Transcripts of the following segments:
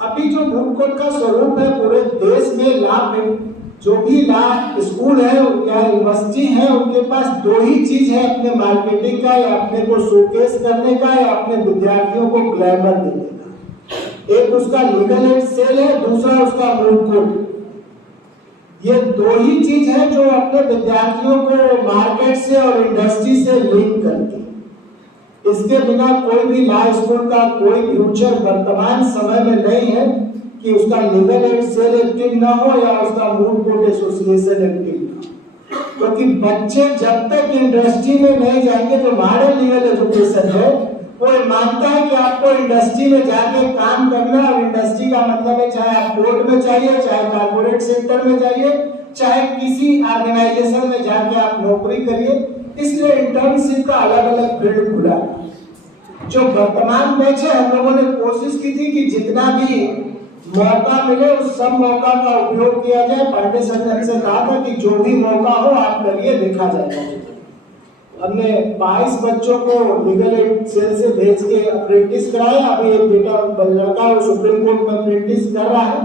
अभी जो food court का स्वरूप है पूरे देश में जो भी स्कूल है या यूनिवर्सिटी है, उनके पास दो ही चीज है अपने मार्केटिंग का, या अपने को शोकेस करने का, या अपने विद्यार्थियों को ग्लैमर देने का। एक उसका लीगल एड सेल है, दूसरा उसका फूड कोर्ट। ये दो ही चीज है जो अपने विद्यार्थियों को मार्केट से और इंडस्ट्री से लिंक करती है। इसके बिना कोई भी लॉ स्कूल का कोई फ्यूचर वर्तमान समय में नहीं है कि उसका लीगल एड सेल एक्टिव ना हो या उसका फूड कोर्ट एसोसिएशन एक्टिव ना हो। क्योंकि बच्चे जब तक इंडस्ट्री में नहीं जाएंगे, जो मॉडर्न लीगल एजुकेशन है वो मानता है कि आपको इंडस्ट्री में जाके काम करना, और इंडस्ट्री का मतलब है चाहे आप कोर्ट में चाहिए, चाहे कॉर्पोरेट सेक्टर में जाइए, चाहे किसी ऑर्गेनाइजेशन में जाके आप नौकरी करिए। इसलिए इंटर्नशिप का अलग अलग फील्ड खुला है। जो वर्तमान बैच है, हम लोगों ने कोशिश की थी कि जितना भी मौका मिले उस सब मौका का उपयोग किया जाए। पांडे सर से कहा था कि जो भी मौका हो आप करिए, देखा जाएगा। हमने 22 बच्चों को लीगल एड सेल से भेज के अप्रेंटिस कराया। अभी एक बेटा लड़का वो सुप्रीम कोर्ट में अप्रेंटिस कर रहा है।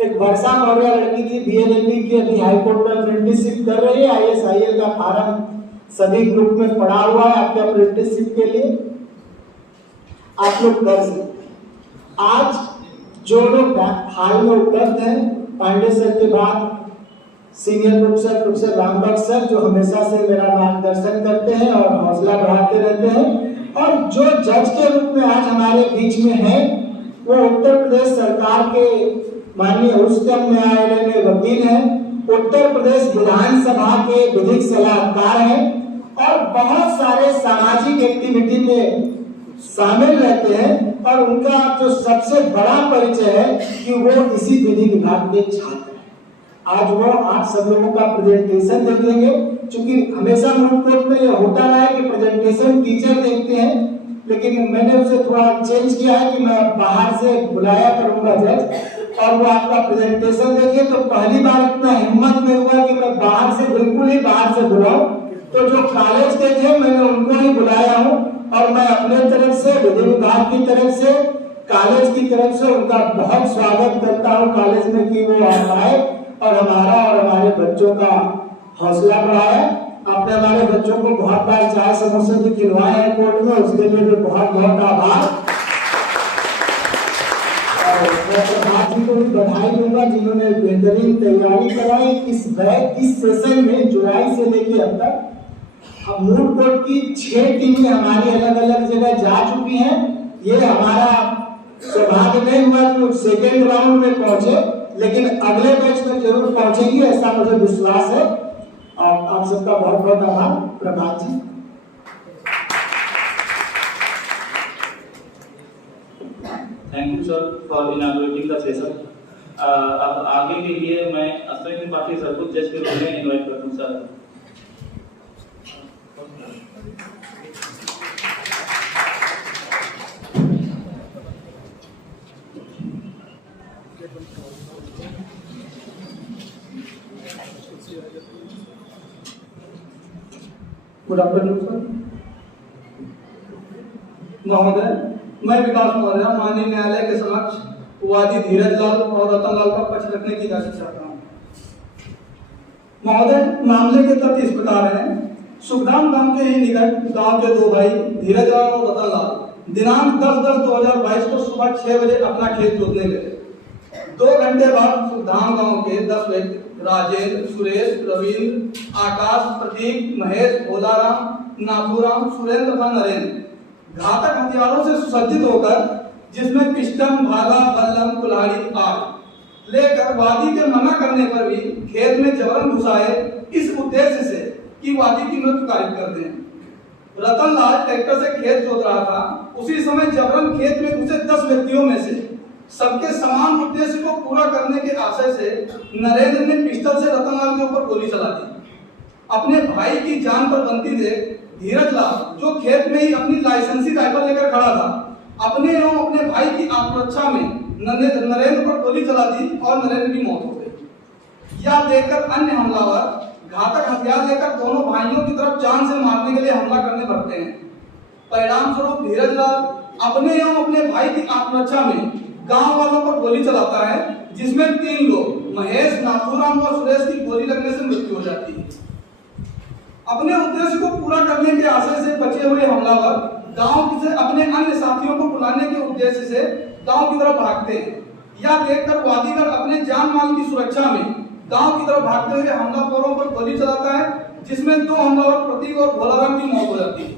एक वर्षा मौर्य लड़की थी बीएलएलबी की, अभी हाई कोर्ट में अप्रेंटिसशिप कर रही है। आईएसआईएल का फॉर्म सभी ग्रुप में पड़ा हुआ है आपके अप्रेंटिसशिप के लिए, आप लोग कर सकते। आज जो लोग हाल में उपलब्ध हैं, पांडे सर के बाद सीनियर प्रोफेसर रामभक्त सर, जो हमेशा से मेरा मार्गदर्शन करते हैं और हौसला बढ़ाते रहते हैं, और जो जज के रूप में आज हमारे बीच में है वो उत्तर प्रदेश सरकार के माननीय उच्चतम न्यायालय में वकील हैं, उत्तर प्रदेश विधानसभा के विधिक सलाहकार हैं, और बहुत सारे सामाजिक एक्टिविटी में शामिल रहते हैं। और उनका जो सबसे बड़ा परिचय है कि वो इसी विधि विभाग के छात्र हैं। आज वो आप सब लोगों का प्रेजेंटेशन देख लेंगे। चूंकि हमेशा फूड कोर्ट में ये होता रहा है कि प्रेजेंटेशन टीचर देखते हैं, लेकिन मैंने उसे थोड़ा चेंज किया है कि मैं बाहर से बुलाया करूंगा जज, और वो आपका प्रेजेंटेशन देखे। तो पहली बार इतना हिम्मत में हुआ कि मैं बाहर से, बिल्कुल ही बाहर से बुलाऊं। तो जो कॉलेज के थे मैंने उनको ही बुलाया हूँ, और मैं अपने तरफ से, विधि विभाग की तरफ से, कॉलेज की तरफ से उनका बहुत स्वागत करता हूँ कॉलेज में कि वो आए और हमारा और हमारे बच्चों का हौसला बढ़ाया। आपने हमारे बच्चों को बहुत बार चाय समोसे भी खिलवाए हैं कोर्ट में, उसके लिए भी बहुत बहुत आभार। और मैं प्रभात जी को भी बधाई दूंगा जिन्होंने बेहतरीन तैयारी कराई इस सेशन में। जुलाई से लेकर अब तक अब फूड कोर्ट की 6 टीमें हमारी अलग अलग जगह जा चुकी हैं। ये हमारा सौभाग्य नहीं हुआ कि सेकेंड राउंड में पहुंचे, लेकिन अगले बैच में जरूर पहुंचेंगे, ऐसा मुझे विश्वास है। और आप सबका बहुत बहुत आभार। Prabhat ji. Thank you sir for inaugurating the session. अब आगे के लिए मैं अश्विन पाटिल सर को जज के रूप में इनवाइट करता हूं सर। गुड आफ्टरनून सर महोदय, मैं विकास मौर्य माननीय न्यायालय के समक्ष वादी धीरज लाल और रतन लाल का पक्ष रखने की इजाजत चाहता हूँ। महोदय, मामले के तथ्य इस प्रकार हैं। सुखधाम गांव के ही निकट गांव के 2 भाई धीरज लाल और रतन लाल दिनांक 10/10/2022 को सुबह 6 बजे अपना खेत जोतने गए। 2 घंटे बाद सुखधाम गांव के 10 व्यक्ति राजेंद्र, सुरेश, रविंद्र, आकाश, प्रतीक, महेश, भोलाराम, नाथूराम, सुरेंद्र तथा नरेंद्र घातक हथियारों से सुसज्जित होकर, जिसमें पिस्टन, भाला, बल्लम, कुल्हाड़ी आदि लेकर वादी के मना करने पर भी खेत में जबरन घुसाए, इस उद्देश्य से कि वादी की मृत्यु कारित कर दें। रतन लाल ट्रैक्टर से खेत जोत रहा था। उसी समय जबरन खेत में घुसे 10 व्यक्तियों में से सबके समान उद्देश्य को पूरा करने के आशय से नरेंद्र ने पिस्टल से रतन लाल के ऊपर गोली चला दी। अपने भाई की जान पर बनती देख धीरज लाल, जो खेत में ही अपनी लाइसेंसी राइफल लेकर खड़ा था, अपने एवं अपने भाई की आत्मरक्षा में नरेंद्र पर गोली चला दी और नरेंद्र की मौत हो गई। यह देखकर अन्य हमलावर घातक हथियार लेकर दोनों भाइयों की तरफ जान से मारने के लिए हमला करने लगते हैं। परिणाम स्वरूप धीरज लाल अपने एवं अपने भाई की आत्मरक्षा में गांव वालों पर गोली चलाता है, जिसमें 3 लोग महेश, नाथूराम और सुरेश की गोली लगने से मृत्यु हो जाती है। अपने उद्देश्य को पूरा करने के आशय से बचे हुए हमलावर गांव से अपने अन्य साथियों को बुलाने के उद्देश्य से गांव की तरफ भागते हैं। यह देखकर वादीगर अपने जान माल की सुरक्षा में गांव की तरफ भागते हुए हमलावरों पर गोली चलाता है, जिसमें 2 हमलावर प्रतीक और भोलाराम की मौत हो जाती है।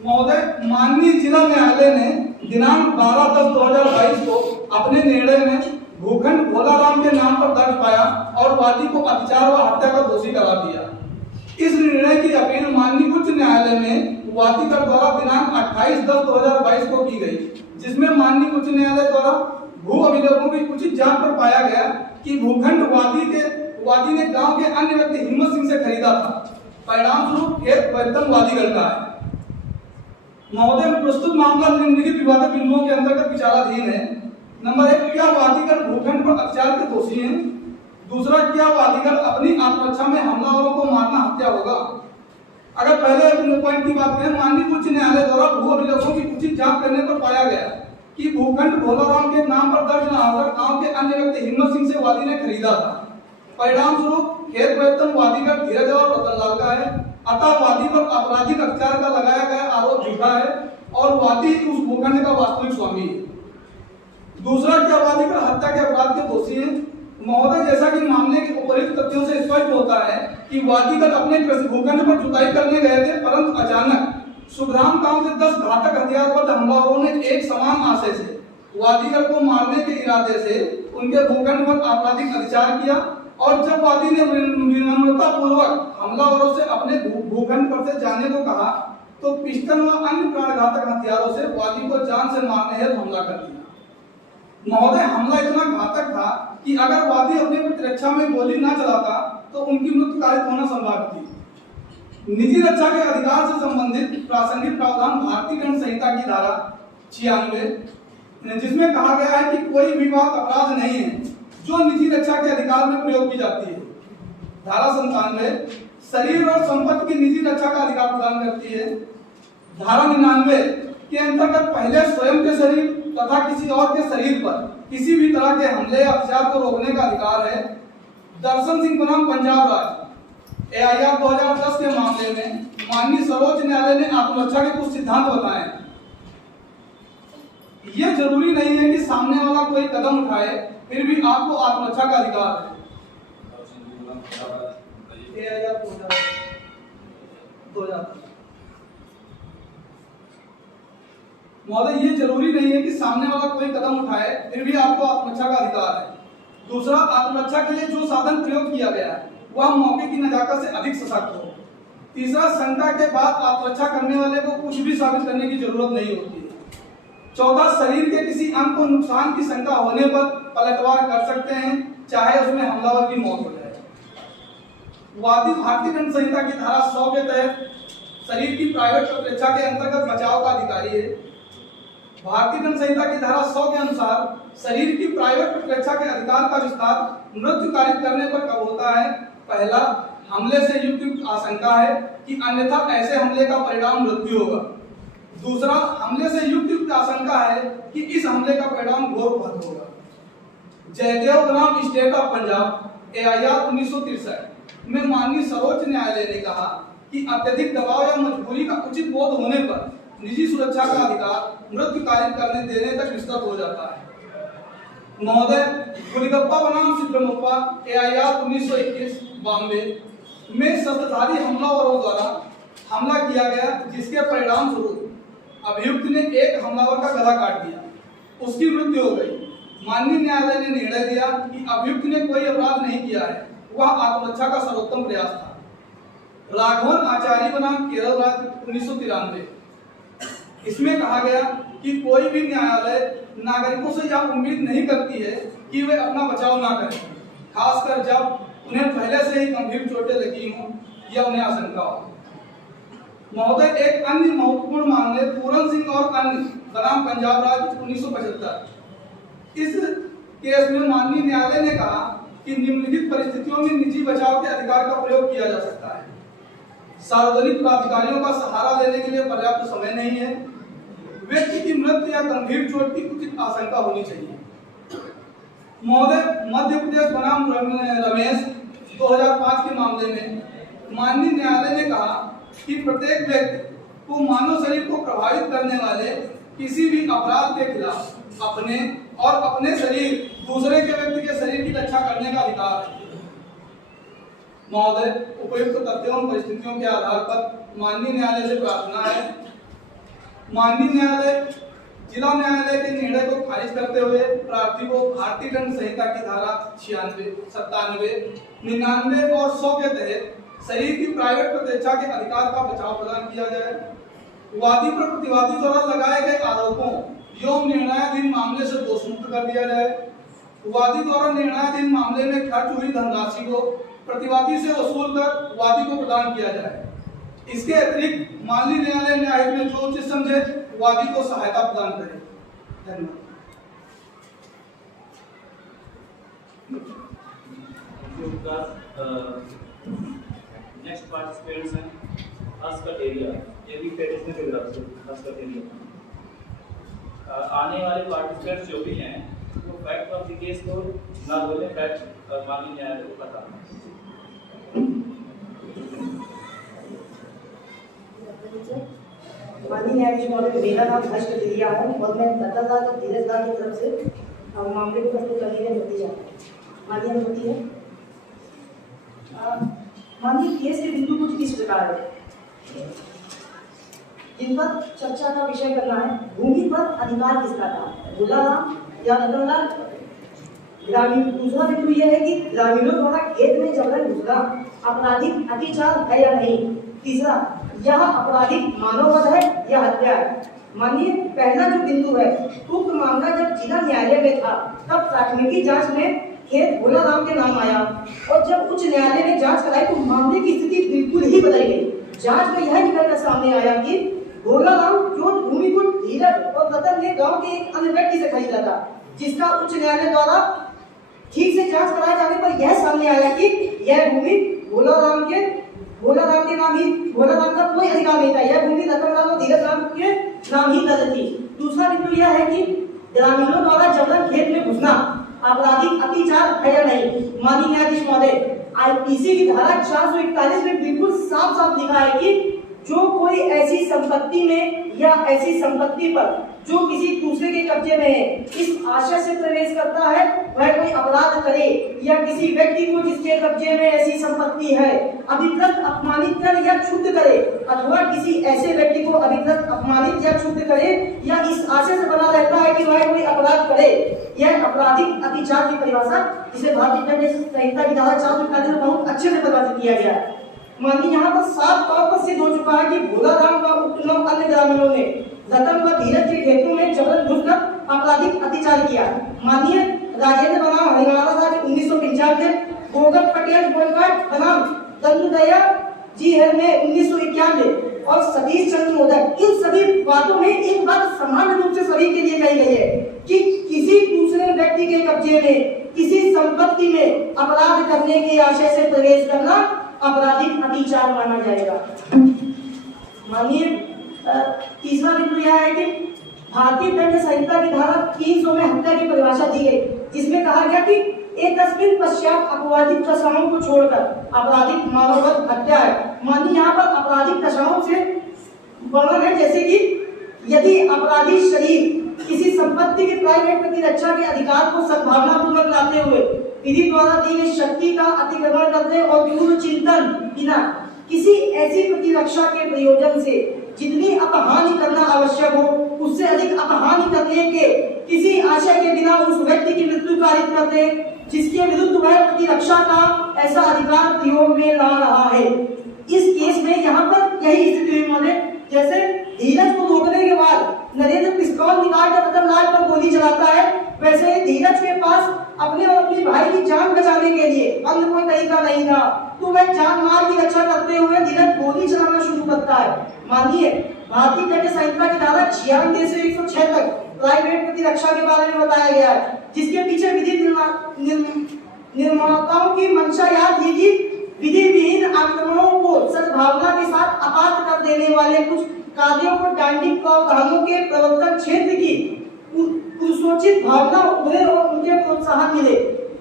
महोदय, माननीय जिला न्यायालय ने दिनांक 12/10/2022 को अपने निर्णय में भूखंड भोलाराम के नाम पर दर्ज पाया और वादी को अत्याचार व हत्या का दोषी करार दिया। इस निर्णय की अपील माननीय उच्च न्यायालय में वादीगर द्वारा दिनांक 28/10/2022 को की गई, जिसमें माननीय उच्च न्यायालय द्वारा भू अभिलेखों की उचित जांच पर पाया गया कि भूखंड वादी ने गांव के अन्य व्यक्ति हिम्मत सिंह से खरीदा था। परिणाम स्वरूप खेत वेतन वादीगर का है। महोदय, प्रस्तुत मामला निम्नलिखित विवादित बिंदुओं के अंतर्गत विचाराधीन है। नंबर 1, क्या वादीगर भूखंड पर अत्याचार के दोषी हैं? दूसरा, क्या वादीगर अपनी आत्मरक्षा में हमलावरों को मारना हत्या होगा? अगर पहले पॉइंट की बात करें, माननीय उच्च न्यायालय द्वारा भू अभिलेखों की उचित जांच करने पर पाया गया कि भूखंड भोलाराम के नाम पर दर्ज न होकर गांव के अन्य व्यक्ति हिम्मत सिंह से वादी ने खरीदा था। परिणाम स्वरूप खेत वेतन वादीगर धीरज और रतनलाल का है, अतः वादी पर आपराधिक अत्याचार का लगाया गया आरोप झूठा है और वादी उस भूखंड का वास्तविक स्वामी है। दूसरा, क्या वादीगर हत्या के अपराध के दोषी है? महोदय, जैसा कि मामले के उपरोक्त तथ्यों से स्पष्ट होता है कि वादीगर अपने भूखंड पर जुताई करने गए थे, परंतु अचानक सुग्राम गांव से 10 घातक हथियारबंद हमलावरों ने एक समान आशय से वादीगर को मारने के इरादे से उनके भूखंड पर आपराधिक अत्याचार किया और जब वादी ने विनम्रता पूर्वक हमलावरों से अपने भूखंड पर से जाने को कहा तो पिस्टल व अन्य प्राणघातक हथियारों से वादी को जान से मारने हेतु हमला कर दिया। महोदय, हमला इतना घातक था कि अगर वादी अपनी प्रतिरक्षा में गोली न चलाता तो उनकी मृत्यु कारित होना संभव थी। निजी रक्षा के अधिकार से संबंधित प्रासंगिक प्रावधान भारतीय दंड संहिता की धारा 96, जिसमें कहा गया है कि कोई भी बात अपराध नहीं है जो निजी रक्षा के अधिकार में प्रयोग की जाती है। धारा 97 शरीर और संपत्ति की निजी रक्षा का अधिकार प्रदान करती है। धारा 99 के अंतर्गत पहले स्वयं के शरीर तथा किसी और के शरीर पर किसी भी तरह के हमले या अत्याचार को रोकने का अधिकार है। दर्शन सिंह बनाम पंजाब राज्य AIR 2010 के मामले में माननीय सर्वोच्च न्यायालय ने आत्मरक्षा के कुछ सिद्धांत बताए। यह जरूरी नहीं है कि सामने वाला कोई कदम उठाए, फिर भी आपको आत्मरक्षा का अधिकार है। महोदय, ये जरूरी नहीं है कि सामने वाला कोई कदम उठाए, फिर भी आपको आत्मरक्षा का अधिकार है। दूसरा, आत्मरक्षा के लिए जो साधन प्रयोग किया गया है वह मौके की नजाकत से अधिक सशक्त हो। तीसरा, शंका के बाद आत्मरक्षा करने वाले को कुछ भी साबित करने की जरूरत नहीं होती है। चौथा, शरीर के किसी अंग को नुकसान की शंका होने पर पलटवार कर सकते हैं, चाहे उसमें हमलावर की मौत हो जाए। वादी भारतीय दंड संहिता की धारा 100 के तहत शरीर की प्राइवेट प्रतिरक्षा के अंतर्गत बचाव का अधिकारी है। भारतीय दंड संहिता की धारा 100 के अनुसार शरीर की प्राइवेट प्रतिरक्षा के अधिकार का विस्तार मृत्यु कारित करने पर कब होता है? पहला, हमले से युक्त आशंका है कि अन्यथा ऐसे हमले का परिणाम मृत्यु होगा। दूसरा, हमले से युक्त आशंका है कि इस हमले का परिणाम घोर उपहत होगा। जयदेव बनाम स्टेट ऑफ पंजाब AIR 1963 में माननीय सर्वोच्च न्यायालय ने कहा कि अत्यधिक दबाव या मजबूरी का उचित बोध होने पर निजी सुरक्षा का अधिकार मृत्यु कारित करने देने तक विस्तृत हो जाता है। महोदय, गुलिगप्पा बनाम सिद्धमुप्पा AIR 1921 बॉम्बे में शस्त्रधारी हमलावरों द्वारा हमला किया गया, जिसके परिणाम स्वरूप अभियुक्त ने एक हमलावर का गला काट दिया, उसकी मृत्यु हो गई। माननीय न्यायालय ने निर्णय दिया कि अभियुक्त ने कोई अपराध नहीं किया है, वह आत्मरक्षा का सर्वोत्तम प्रयास था। राघवन आचार्य बनाम केरल राज्य 1993, इसमें कहा गया कि कोई भी न्यायालय नागरिकों से यह उम्मीद नहीं करती है कि वे अपना बचाव ना करें, खासकर जब उन्हें पहले से ही गंभीर चोटें लगी हों या उन्हें आशंका हो। महोदय, एक अन्य महत्वपूर्ण मामले पूरन सिंह और अन्य बनाम पंजाब राज्य 1975, इस केस में माननीय न्यायालय ने कहा कि निम्नलिखित परिस्थितियों में निजी बचाव के अधिकार का प्रयोग किया जा सकता है। सार्वजनिक प्राधिकारियों का सहारा लेने के लिए पर्याप्त समय नहीं है, व्यक्ति की मृत्यु या गंभीर चोट की उचित आशंका होनी चाहिए। महोदय, मध्य प्रदेश बनाम रमेश 2005 के मामले में माननीय न्यायालय ने कहा कि प्रत्येक व्यक्ति को मानव शरीर को प्रभावित करने वाले किसी भी अपराध के खिलाफ अपने और अपने शरीर दूसरे के व्यक्ति के शरीर की रक्षा करने का अधिकार है। महोदय, उपयुक्त तथ्यों और परिस्थितियों के आधार पर माननीय न्यायालय से प्रार्थना है, माननीय न्यायालय जिला न्यायालय के निर्णय को खारिज करते हुए प्रार्थी को भारतीय दंड संहिता की धारा 96, 97, 99 और 100 के तहत शरीर की प्राइवेट प्रतिरक्षा के अधिकार का बचाव प्रदान किया जाए। वादी पर प्रतिवादी द्वारा लगाए गए आरोपों एवं निर्णयाधीन मामले से दोषमुक्त कर दिया जाए। वादी द्वारा निर्णयाधीन मामले में खर्च हुई धनराशि को प्रतिवादी से वसूल कर वादी को प्रदान किया जाए। इसके अतिरिक्त माननीय न्यायालय न्यायिक में जो उचित समझे वादी को सहायता प्रदान करे। धन्यवाद। नेक्स्ट पार्टिसिपेंट्स हैं अस्कर एरिया, ये भी फेडरेशन के तरफ से अस्कर एरिया। आने वाले पार्टिसिपेंट्स जो भी हैं वो फैक्ट ऑफ द केस को ना बोले, फैक्ट माननीय न्यायालय को बताना। माननीय न्यायाधीश महोदय, मेरा नाम हर्ष कटिरिया है और मैं दत्तादार और धीरजदार की तरफ से मामले को प्रस्तुत करने में नतीजा माननीय अनुमति है। माननीय केस के बिंदु कुछ इस प्रकार है जिन पर चर्चा का विषय करना है। भूमि पर अधिकार किसका था, भोलाराम या रतनलाल? ग्रामीण। दूसरा बिंदु यह है कि ग्रामीणों द्वारा खेत में जबरन घुसना आपराधिक अत्याचार है या नहीं। तीसरा, यह आपराधिक मानववध है या हत्या है। मानिए, पहला जो बिंदु है, उक्त मामला जब जिला न्यायालय में था तब प्राथमिकी जांच में खेत भोलाराम के नाम आया और जब उच्च न्यायालय ने जांच कराई तो मामले की स्थिति बिल्कुल ही बदल गई। जांच में यह निकलकर सामने आया कि भोलाराम जो भूमि को धीरज और रतन ने गांव के एक अन्य व्यक्ति से खरीदा था, जिसका उच्च न्यायालय द्वारा ठीक से जांच कराए जाने पर यह सामने आया कि यह भूमि भोलाराम के नाम ही, भोलाराम का कोई अधिकार नहीं था। यह भूमि रतनलाल और धीरज राम के नाम ही दर्ज थी। दूसरा बिंदु यह है कि ग्रामीणों द्वारा जबरन खेत में घुसना आपराधिक अत्याचार है या नहीं। माननीय न्यायाधीश महोदय, आईपीसी की धारा 441 में बिल्कुल साफ साफ लिखा है कि जो कोई ऐसी संपत्ति में या ऐसी संपत्ति पर जो किसी दूसरे के कब्जे में है इस आशय से प्रवेश करता है वह कोई अपराध करे या किसी व्यक्ति को जिसके कब्जे में ऐसी संपत्ति है अधिकृत अपमानित कर या क्षुब्ध करे अथवा किसी ऐसे व्यक्ति को अधिकृत अपमानित या क्षुब्ध करे या इस आशय से बना रहता है कि वह कोई अपराध करे, यह आपराधिक अत्याचार की परिभाषा जिसे भारतीय दंड संहिता की धारा 441 में बहुत अच्छे से परिभाषित किया गया है। माननीय, यहाँ पर साफ तौर पर सिद्ध हो चुका है कि भोलाराम का उपनाम अन्य ग्रामीणों ने रतन व धीरज के खेतों में जबरन घुसकर आपराधिक अत्याचार किया। माननीय राजेंद्र बनाम हरियाणा राज्य 1995, गोगत पटेल बोलकर बनाम दंडुदया जी है में 1991 और सतीश चंद्र मोदक, इन सभी बातों में एक बात सामान्य रूप से सभी के लिए कही गई है कि किसी दूसरे व्यक्ति के कब्जे में किसी संपत्ति में अपराध करने के आशय से प्रवेश करना आपराधिक अत्याचार माना जाएगा। माननीय, तीसरा बिंदु यह है कि भारतीय दंड संहिता की धारा 300 में हत्या की परिभाषा दी गई, जिसमें कहा गया कि एक तस्वीर पश्चात अपराधिक दशाओं को छोड़कर आपराधिक मानववध हत्या है। माननीय, यहाँ पर आपराधिक दशाओं से वर्णन है जैसे कि यदि अपराधी शरीर किसी संपत्ति की प्राइवेट प्रतिरक्षा के अधिकार को सद्भावना पूर्वक लाते हुए विधि द्वारा दी गई शक्ति का अतिक्रमण करते और पूर्व चिंतन बिना किसी ऐसी प्रतिरक्षा के प्रयोजन से जितनी अपहानि करना आवश्यक हो उससे अधिक अपहानि करने के किसी आशय के बिना उस व्यक्ति की मृत्यु कारित करते जिसके विरुद्ध वह प्रतिरक्षा का ऐसा अधिकार प्रयोग में ला रहा है। इस केस में यहाँ पर यही स्थिति हुई। माने जैसे धीरज को रोकने के बाद नरेंद्र पिस्तौल निकाल कर रतनलाल पर गोली चलाता है, वैसे धीरज के पास अपने और अपनी भाई की जान बचाने के लिए अन्य कोई तरीका नहीं था, तो वह जान माल की रक्षा करते हुए धीरज गोली चलाना शुरू करता है। मानिए, भारतीय दंड संहिता की धारा 96 से 106 तक प्राइवेट प्रतिरक्षा के बारे में बताया गया है, जिसके पीछे विधि निर्माताओं की मंशा यह थी कि विधि विहीन आक्रमणों को सद्भावना के साथ आपात कर देने वाले कुछ कार्यों को डांडिक प्रावधानों के प्रवर्तन क्षेत्र की कुसोचित भावना उभरे और उनके प्रोत्साहन मिले।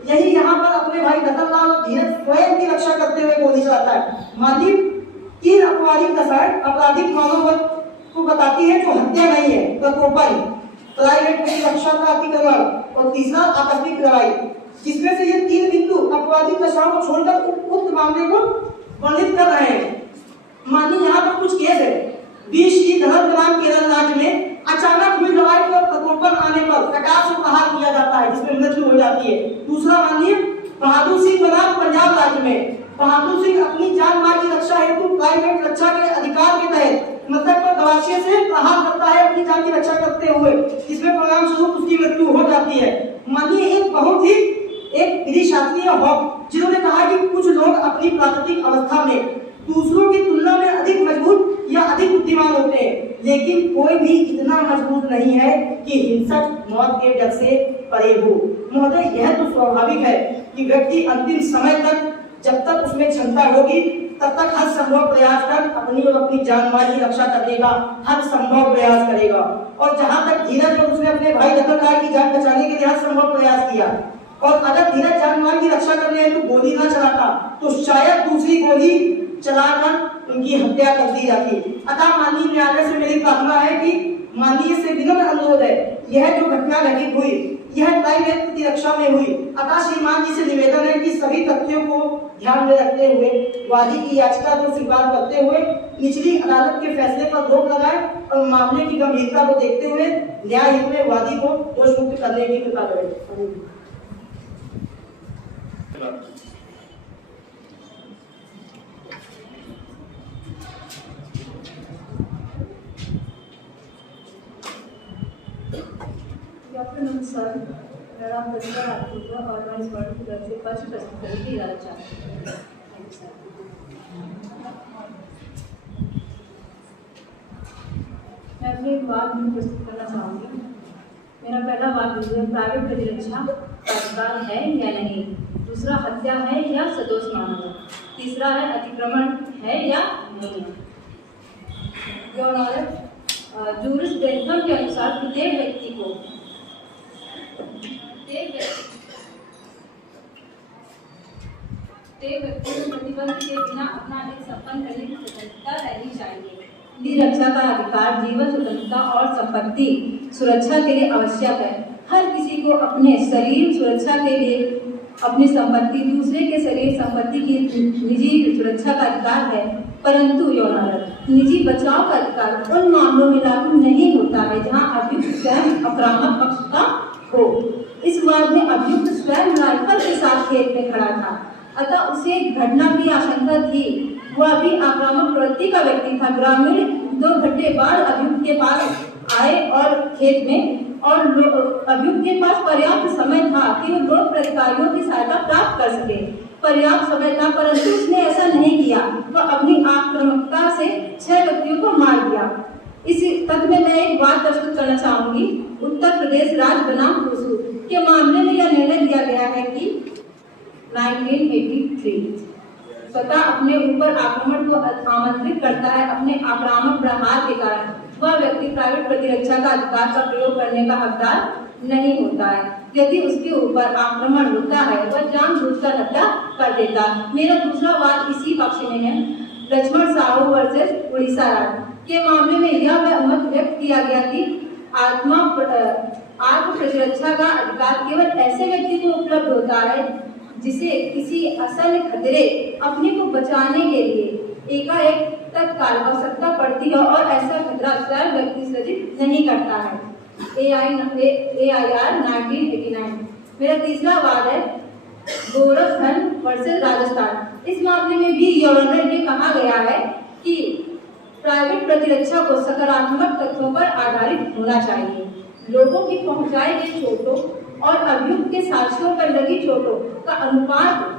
यही यहाँ पर अपने भाई रतनलाल और धीरज स्वयं की रक्षा करते हुए गोली चलाता है। मानवीय तीन अपराधिक दशाएं आपराधिक मनोबल को बताती है, जो हत्या नहीं है, प्रकोपन, प्राइवेट की रक्षा का अतिक्रमण और तीसरा आकस्मिक लड़ाई। जिसमें से ये तीन बिंदु अपराधिक दशाओं को छोड़कर उक्त मामले को वर्णित कर रहे हैं। मानिए यहाँ पर कुछ केस है। 20 की धर्म ग्राम केरल राज्य में अचानक हुई लड़ाई पर प्रकोपन आने पर कटार से प्रहार किया जाता है, जिसमें मृत्यु हो जाती है। दूसरा मानिए बहादुर सिंह बनाम पंजाब राज्य में बहादुर सिंह अपनी जान माल की रक्षा हेतु प्राइवेट रक्षा के अधिकार के तहत मृतक पर गवाक्षे से प्रहार करता है अपनी जान की रक्षा करते हुए, जिसमें परिणाम स्वरूप उसकी मृत्यु हो जाती है। मानिए एक बहुत ही एक विधि शास्त्रीय हॉक, जिन्होंने कहा कि कुछ लोग अपनी प्राकृतिक अवस्था में दूसरों की तुलना में अधिक मजबूत या अधिक बुद्धिमान होते हैं, लेकिन कोई भी इतना मजबूत नहीं है कि हिंसक मौत के डर से परे हो। महोदय, यह तो स्वाभाविक है कि व्यक्ति अंतिम समय तक, जब तक उसमें क्षमता होगी, तब तक हर संभव प्रयास कर अपनी और अपनी जान माल की रक्षा करने का हर संभव प्रयास करेगा। और जहां तक धीरज और उसने अपने भाई रतनलाल की जान बचाने के लिए हर संभव प्रयास किया, और अगर धीरज जान माल की रक्षा करने हेतु गोली न चलाता तो शायद दूसरी गोली चलाकर उनकी हत्या कर दी जाती। अतः माननीय न्यायालय से मेरी प्रार्थना है कि माननीय से विनम्र अनुरोध है, यह जो घटना घटित हुई यह प्राइवेट प्रतिरक्षा में हुई। अतः श्रीमान जी से निवेदन है कि सभी तथ्यों को ध्यान में रखते हुए वादी की याचिका को स्वीकार करते हुए निचली अदालत के फैसले पर रोक लगाए और मामले की गंभीरता को देखते हुए न्याय हित में वादी को दोष मुक्त करने की कृपा करें। सर, मेरा नाम प्रतिभा राठौर है और मैं इस वर्ग की तरफ से पक्ष प्रस्तुत करने की इजाजत चाहती हूँ। मैं अपने वाद प्रस्तुत करना चाहूँगी। मेरा पहला वाद है, प्राइवेट प्रतिरक्षा अधिकार है या नहीं। दूसरा, हत्या है या सदोष मामला। तीसरा है अतिक्रमण है या नहीं। जूरिस्डिक्शन के अनुसार प्रत्येक व्यक्ति को प्रतिबंध के बिना अपना हित संपन्न करने की स्वतंत्रता रहनी चाहिए। निरक्षा का अधिकार जीवन, स्वतंत्रता और संपत्ति सुरक्षा के लिए आवश्यक है। हर किसी को अपने शरीर सुरक्षा के लिए अपनी संपत्ति, दूसरे के शरीर संपत्ति की निजी सुरक्षा का अधिकार है, परंतु निजी बचाव का अधिकार उन मामलों में लागू नहीं होता है जहां अभियुक्त स्वयं आक्रामक पक्ष का हो। इस वाद में अभियुक्त स्वयं राइफल के साथ खेत में खड़ा था, अतः उसे घटना की आशंका थी। वह भी आक्रामक प्रवृत्ति का व्यक्ति था। ग्रामीण 2 घंटे बाद अभियुक्त के पास आए और खेत में, और अभियुक्त के पास पर्याप्त समय था कि वो लोक प्राधिकारियों की सहायता प्राप्त कर सके। पर्याप्त समय था, परंतु उसने ऐसा नहीं किया। वह अपनी आक्रामकता से 6 व्यक्तियों को मार दिया। इस तक में मैं एक बात प्रस्तुत करना चाहूंगी। उत्तर प्रदेश राज्य बनाम हुजूर के मामले में यह निर्णय दिया गया है कि 1983 स्वतः अपने ऊपर आक्रमण को आमंत्रित करता है। अपने आक्रामक व्यवहार के कारण वह व्यक्ति प्राइवेट प्रतिरक्षा का अधिकार का प्रयोग करने का हकदार नहीं होता है। यदि उसके ऊपर आक्रमण होता है वह जानबूझकर हत्या कर देता है। मेरा दूसरा वाद इसी पक्ष में है। लक्ष्मण साहू वर्सेस उड़ीसा राज्य के मामले में यह मत व्यक्त किया गया कि आत्म प्रतिरक्षा का अधिकार केवल ऐसे व्यक्ति को उपलब्ध होता है जिसे किसी असल खतरे अपने को बचाने के लिए एकाएक तत्काल आवश्यकता पड़ती है और ऐसा खतरा स्वयं व्यक्ति सृजित नहीं करता है। AIR 1989। मेरा तीसरा वाद है गोरखधन वर्सेस राजस्थान। इस मामले में भी यूरोनल में कहा गया है कि प्राइवेट प्रतिरक्षा को सकारात्मक तत्वों पर आधारित होना चाहिए। लोगों की पहुंचाई गई चोटों और अभियुक्त के साक्ष्यों पर लगी चोटों का अनुपात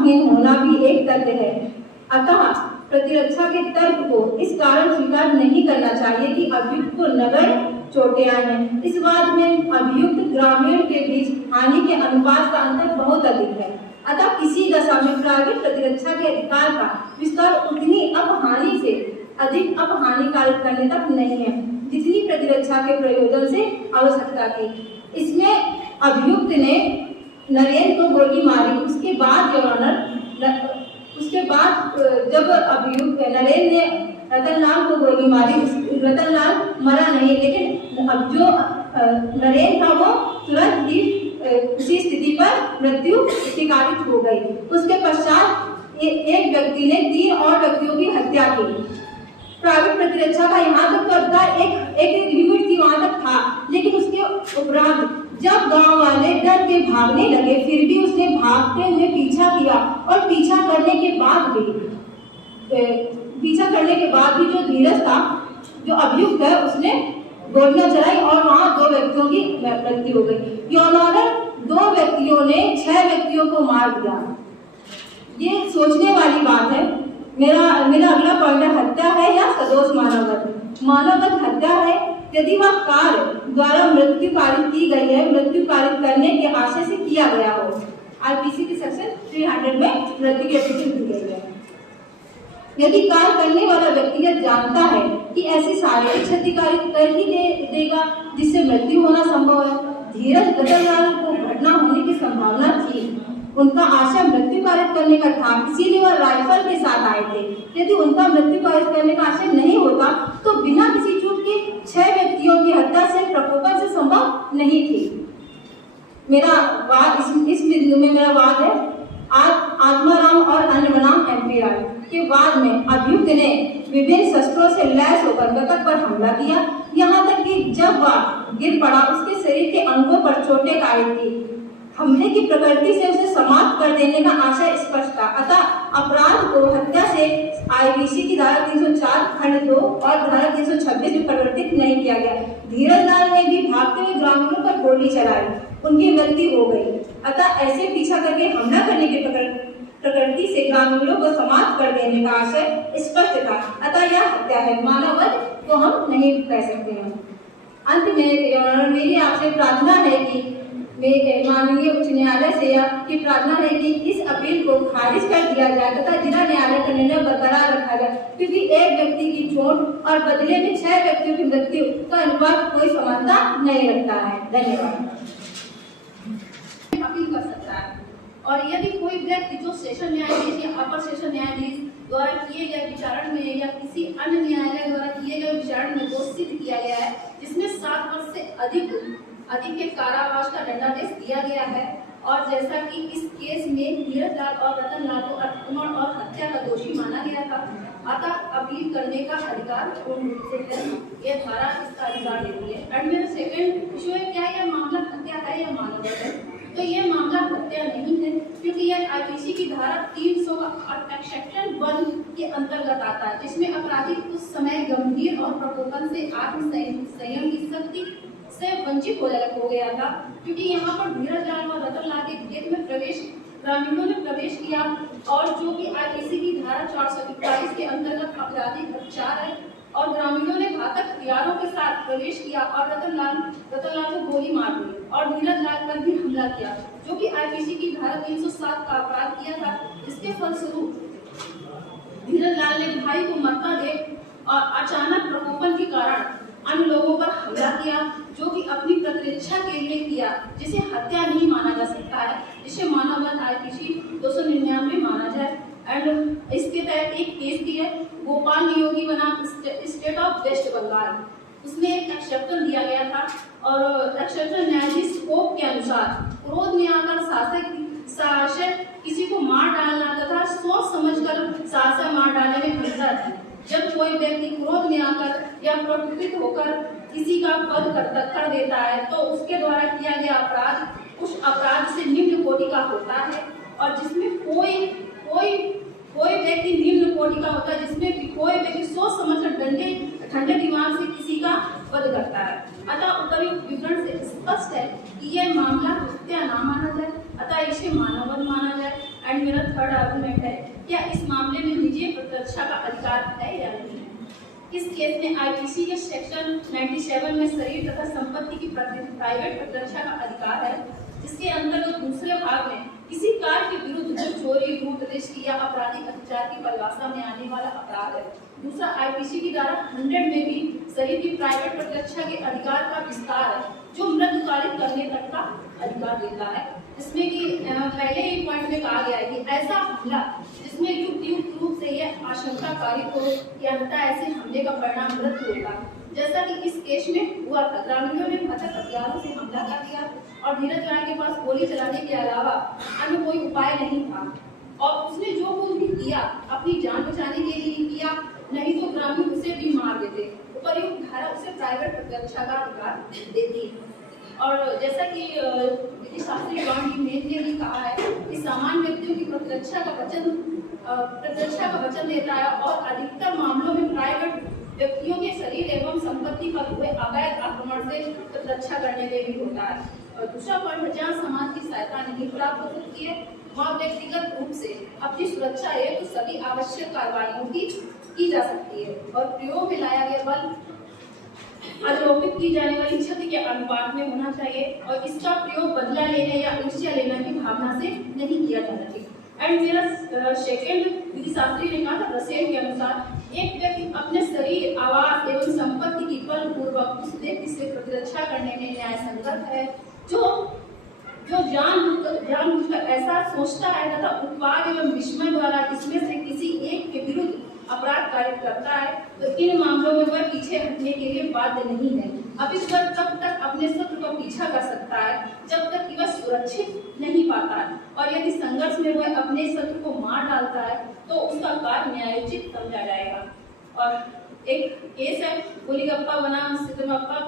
में होना भी एक तथ्य है। अतः प्रतिरक्षा के तर्क को इस कारण स्वीकार नहीं करना चाहिए कि अभियुक्त को नगर चोटें आई हैं। इस वाद में अभियुक्त ग्रामीण के बीच हानि के अनुपात का अंतर बहुत अधिक है। अतः किसी दशा में प्राइवेट प्रतिरक्षा के अधिकार का विस्तार उतनी अपहानि से अधिक अपहानिकारक करने तक नहीं है जितनी प्रतिरक्षा के प्रयोजन से आवश्यकता थी। इसमें अभियुक्त ने नरेंद्र को गोली मारी, उसके बाद योर ऑनर उसके बाद जब अभियुक्त नरेंद्र ने रतनलाल को गोली मारी, रतनलाल मरा नहीं, लेकिन अब जो नरेंद्र था वो तुरंत ही उसी स्थिति पर मृत्यु शिकारित हो गई। उसके पश्चात एक व्यक्ति ने 3 और व्यक्तियों की हत्या की। प्राइवेट प्रतिरक्षा का यहाँ तक तो अधिकार एक लिमिट थी, वहां तक था, लेकिन उसके उपरांत जब गांव वाले डर के भागने लगे, फिर भी उसने भागते हुए पीछा किया और पीछा करने के बाद भी जो धीरज था, जो अभियुक्त है, उसने गोलियां चलाई और वहां 2 व्यक्तियों की मृत्यु हो गई। योर ऑनर 2 व्यक्तियों ने 6 व्यक्तियों को मार दिया। ये सोचने वाली बात है। मेरा अगला पॉइंट है, हत्या है या सदोष मानववध। मानववध हत्या है यदि वह कार्य द्वारा मृत्यु पारित की गई है, मृत्यु पारित करने के आशय से किया गया हो। आईपीसी के सेक्शन 300 में मृत्यु की एप्लीकेशन दी गई है। यदि कार्य करने वाला व्यक्तिगत जानता है कि ऐसी शारीरिक क्षति कर ही देगा जिससे मृत्यु होना संभव है। धीरज रतनलाल को घटना होने की संभावना थी, उनका आशय मृत्यु पारित करने का था, इसीलिए वह राइफल के साथ आए थे। यदि उनका मृत्यु पारित करने का आशय नहीं होता तो बिना किसी चूक के 6 व्यक्तियों की हत्या से प्रकोपन से संभव नहीं थी। मेरा वाद इस बिंदु में मेरा वाद है आत्माराम और अन्य बनाम एमपी राय के वाद में अभियुक्त ने विभिन्न शस्त्रों से लैस होकर मृतक पर हमला किया, यहाँ तक कि जब वह गिर पड़ा उसके शरीर के अंगों पर चोटें आई थी। हमले की प्रकृति से उसे समाप्त कर देने का आशय स्पष्ट था। अतः अपराध को हत्या से आईपीसी की धारा 304 खंड 2 और धारा 326 में परिवर्तित नहीं किया गया। धीरज लाल ने भी भागते हुए ग्रामीणों पर गोली चलाई, उनकी मृत्यु हो गई। अतः ऐसे पीछा करके हमला करने की प्रकृति से ग्रामीणों को समाप्त कर देने का आशय स्पष्ट था। अतः यह हत्या है, मानववध को हम नहीं कह सकते हैं। अंत में मेरी आपसे प्रार्थना है कि माननीय उच्च न्यायालय से आपकी प्रार्थना है कि इस अपील को खारिज कर दिया जाए तथा जिला न्यायालय का निर्णय बरकरार रखा जाए, क्योंकि एक व्यक्ति की चोट और बदले में 6 व्यक्तियों की मृत्यु का अनुपात कोई समानता नहीं रखता है। धन्यवाद। अपील कर सकता है, और यदि कोई व्यक्ति जो सेशन न्यायाधीश या अपर सेशन न्यायाधीश द्वारा किए गए विचारण में या किसी अन्य न्यायालय द्वारा किए गए विचारण में दोष सिद्ध किया गया है, जिसमें 7 वर्ष से अधिक के कारावास का दंडादेश दिया गया है, और जैसा कि इस केस में धीरज लाल और रतन लाल को अतिक्रमण और हत्या का दोषी माना गया था, अतः अपील करने का अधिकार पूर्ण रूप से है। ये धारा इसका अधिकार देती है। एंड मेरा सेकंड इशू है, क्या यह मामला हत्या है या मानववध है? तो ये मामला हत्या नहीं है, क्योंकि यह आईपीसी की धारा 300 का सेक्शन 1 के अंतर्गत आता है, जिसमें अपराधी उस समय गंभीर और प्रकोपन से आत्मसंयम की शक्ति से वंचित हो गया था, क्योंकि यहाँ पर धीरज लाल और रतन लाल के खेत में ग्रामीणों ने प्रवेश किया, और जो कि आईपीसी की धारा 441 के अंतर्गत आपराधिक अत्याचार है, और ग्रामीणों ने घातक हथियारों के साथ प्रवेश किया और रतन लाल को गोली मार दी और धीरज लाल पर भी हमला किया, जो कि आईपीसी की धारा 307 का अपराध किया था। इसके फलस्वरूप धीरज लाल ने भाई को मरता देख और अचानक प्रकोपन के कारण अन्य लोगों पर हमला किया, जो कि अपनी प्रतिरक्षा के लिए किया, जिसे हत्या नहीं माना जा सकता है, जिसे मानववध आईपीसी 299 माना जाए। एंड इसके तहत एक केस भी है, गोपाल नियोगी बनाम स्टेट ऑफ वेस्ट बंगाल, उसमें एक एक्सेप्शन दिया गया था, और एक्सेप्शन न्यायाधीश स्कोप के अनुसार क्रोध में आकर शासक किसी को मार डालना तथा सोच समझकर शासक मार डालने में अंतर है। जब कोई व्यक्ति क्रोध में आकर या प्रकोपित होकर किसी का वध कर देता है, तो उसके द्वारा किया गया अपराध उस अपराध से निम्न कोटि का होता है, और जिसमें कोई व्यक्ति निम्न कोटि का होता है, जिसमें कोई व्यक्ति सोच समझकर ठंडे दिमाग से किसी का वध करता है। अतः उपयुक्त विवरण से स्पष्ट है कि यह मामला हत्या न माना जाए, अतः इसे मानववध माना जाए। एंड मेरा थर्ड आर्गुमेंट है, क्या इस मामले में निजी प्रतिरक्षा का अधिकार है या नहीं है? इस केस में आईपीसी के सेक्शन 97 में शरीर तथा संपत्ति की प्राइवेट प्रतिरक्षा का अधिकार है, जिसके अंतर्गत दूसरे भाग में किसी कार्य के विरुद्ध जो चोरी, लूट, रिश्वत या आपराधिक अत्याचार की परिभाषा में आने वाला अपराध है। दूसरा आईपीसी की धारा 100 में भी शरीर की प्राइवेट प्रतिरक्षा के अधिकार का विस्तार है, जो मृत्युकालिक करने तक का अधिकार देता है, जिसमें कि पहले ही पॉइंट में कहा गया है कि ऐसा हमला जिसमें युक्त रूप से यह आशंकाकारी हो या अन्यथा ऐसे हमले का परिणाम मृत्यु होगा, जैसा कि इस केस में हुआ था। ग्रामीणों ने घातक हथियारों से हमला कर दिया और धीरज राय के पास गोली चलाने के अलावा अन्य कोई उपाय नहीं था, और उसने जो कुछ भी किया अपनी जान बचाने के लिए किया, नहीं तो ग्रामीण उसे भी मार देते। उपर्युक्त धारा उसे प्राइवेट प्रतिरक्षा का अधिकार देती है। और जैसा कि विधि शास्त्री जॉन डी मेन ने भी कहा है कि सामान्य व्यक्तियों की प्रतिरक्षा का वचन देता है और अधिकतर मामलों में प्राइवेट व्यक्तियों के शरीर एवं संपत्ति पर हुए अवैध आक्रमण से प्रतिरक्षा करने में भी होता है। और दूसरा पॉइंट, जहाँ समाज की सहायता नहीं प्राप्त हो सकती है, वहाँ व्यक्तिगत रूप से अपनी सुरक्षा हेतु सभी आवश्यक कार्रवाइयों की जा सकती है और प्रयोग में लाया गया बल आरोपित की जाने वाली क्षति के अनुपात में होना चाहिए और इसका प्रयोग बदला लेने या ईर्ष्या लेने की भावना से नहीं किया जाना चाहिए। एंड मेरा सेकेंड विधि शास्त्री ने कहा था, रसेल के अनुसार एक व्यक्ति अपने शरीर, आवास एवं संपत्ति की बलपूर्वक उस व्यक्ति से प्रतिरक्षा करने में न्याय संगत है जो जानबूझकर ऐसा सोचता है तथा उत्पाद एवं विस्मय द्वारा इसमें से किसी एक के विरुद्ध अपराध कार्य करता है, तो इन मामलों में वह पीछे हटने के लिए बाध्य नहीं है। अब इस वह तब तक अपने शत्रु का पीछा कर सकता है जब तक कि वह सुरक्षित नहीं पाता है, और यदि संघर्ष में वह अपने शत्रु को मार डालता है तो उसका कार्य न्यायोचित समझा जाएगा। और एक केस है गोलीगप्पा बनाम सितमप्पा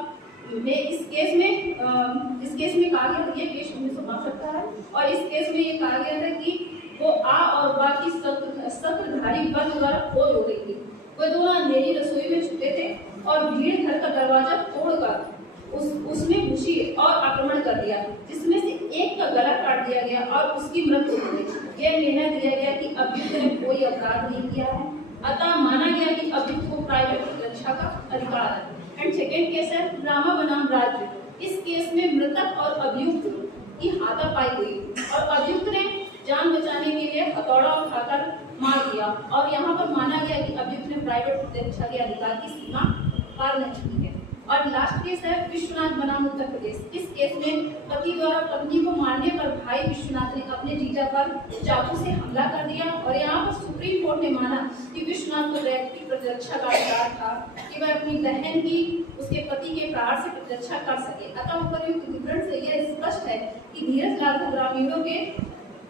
में, इस केस में कहा गया था, ये केस 1962 का है, और इस केस में ये कहा गया था कि वो आ और बाकी सत्रधारी बल द्वारा खोज हो गई थी। वे दोनों अंधेरी रसोई में छुपे थे और भीड़ घर का दरवाजा तोड़कर उसमें घुसी और आक्रमण कर दिया, जिसमें से एक का गला काट दिया गया और उसकी मृत्यु हो गई। यह निर्णय दिया गया कि अभियुक्त ने कोई अपराध नहीं किया है, अतः माना गया कि अभियुक्त को प्राइवेट प्रतिरक्षा का अधिकार है। एंड सेकेंड केस है रामा बनाम राज्य। इस केस में मृतक और अभियुक्त की हाथापाई हुई और अभियुक्त ने जान बचाने के लिए हथौड़ा उठाकर मार दिया, और यहाँ पर माना गया कि अभियुक्त ने प्राइवेट प्रतिरक्षा के अधिकार की सीमा पार नहीं की है। और लास्ट केस है विश्वनाथ बनाम उत्तर प्रदेश। इस केस में पति द्वारा पत्नी को मारने पर भाई विश्वनाथ ने अपने जीजा पर चाकू से हमला कर दिया, और यहाँ पर सुप्रीम कोर्ट ने माना कि विश्वनाथ को व्यक्ति प्रतिरक्षा का अधिकार था कि वह अपनी बहन की उसके पति के प्रहार से प्रतिरक्षा कर सके। अतः उपर्युक्त विवरण से यह स्पष्ट है कि धीरज लाल को ग्रामीणों के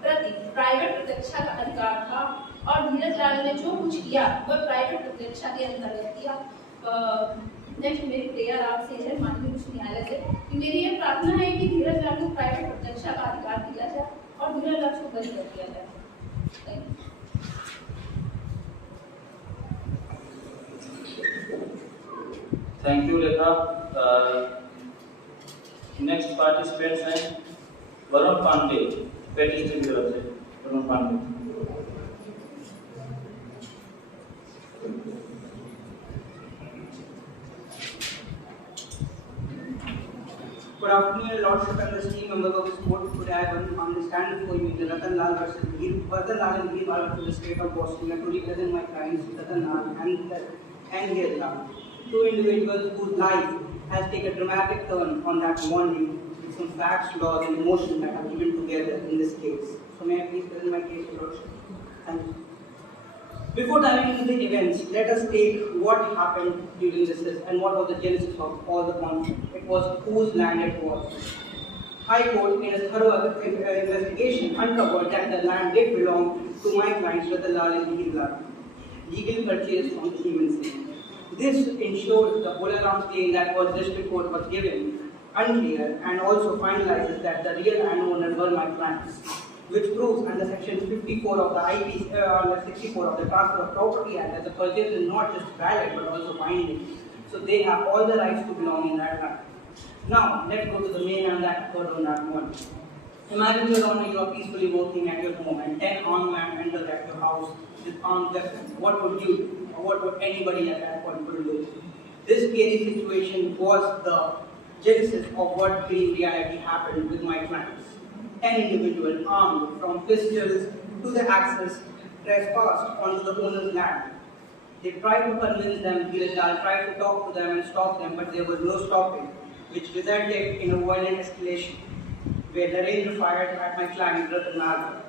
प्रति प्राइवेट प्रतिरक्षा का अधिकार था, और धीरज लाल ने जो कुछ किया वह प्राइवेट प्रतिरक्षा के अंतर्गत किया। नेक्स्ट मेरी प्रेयर आपसे है माननीय उच्च न्यायालय से कि मेरी ये प्रार्थना है कि धीरज लाल को प्राइवेट प्रतिरक्षा का अधिकार दिया जाए और धीरज लाल को बरी कर दिया जाए। Thank you Rekha. Next participants हैं वरुण पांडे, पेटिशन की तरफ से Varun Pandey. Good afternoon, Your Lordship and the esteemed members of this court. Today I will understand before you the Ratan Lal versus Ratan Lal and Veer Lal to the state of Boston to represent my clients Ratan Lal and Veer Lal, two individuals whose life has taken a dramatic turn on that one day with some facts, laws and emotions that are given together in this case. So may I please present my case, Your Lordship? Thank you. Before diving into the events, let us take what happened during this and what was the genesis of all the conflict. It was whose land it was. High Court, in a thorough investigation, uncovered that the land did belong to my clients Ratan Lal and Veer Lal, legal purchase from the Siemens. This ensured the Bolaram claim that was district court was given unclear and also finalizes that the real landowners were my clients, which proves under section 54 of the IP, under 64 of the Transfer of Property Act that the purchase is not just valid but also binding. So they have all the rights to belong in that land. Now, let's go to the main and that occurred on that one. Imagine, Your Honor, you are peacefully working at your home and 10 armed men enter at your house with armed weapons. What would you do? what would anybody at that point would do. This scary situation was the genesis of what green reality happened with my clients. An individual armed from pistols to the axes trespassed onto the owner's land. They tried to convince them, Dheeraj Lal tried to talk to them and stop them, but there was no stopping, which resulted in a violent escalation, where Narendra fired at my client Ratan Lal,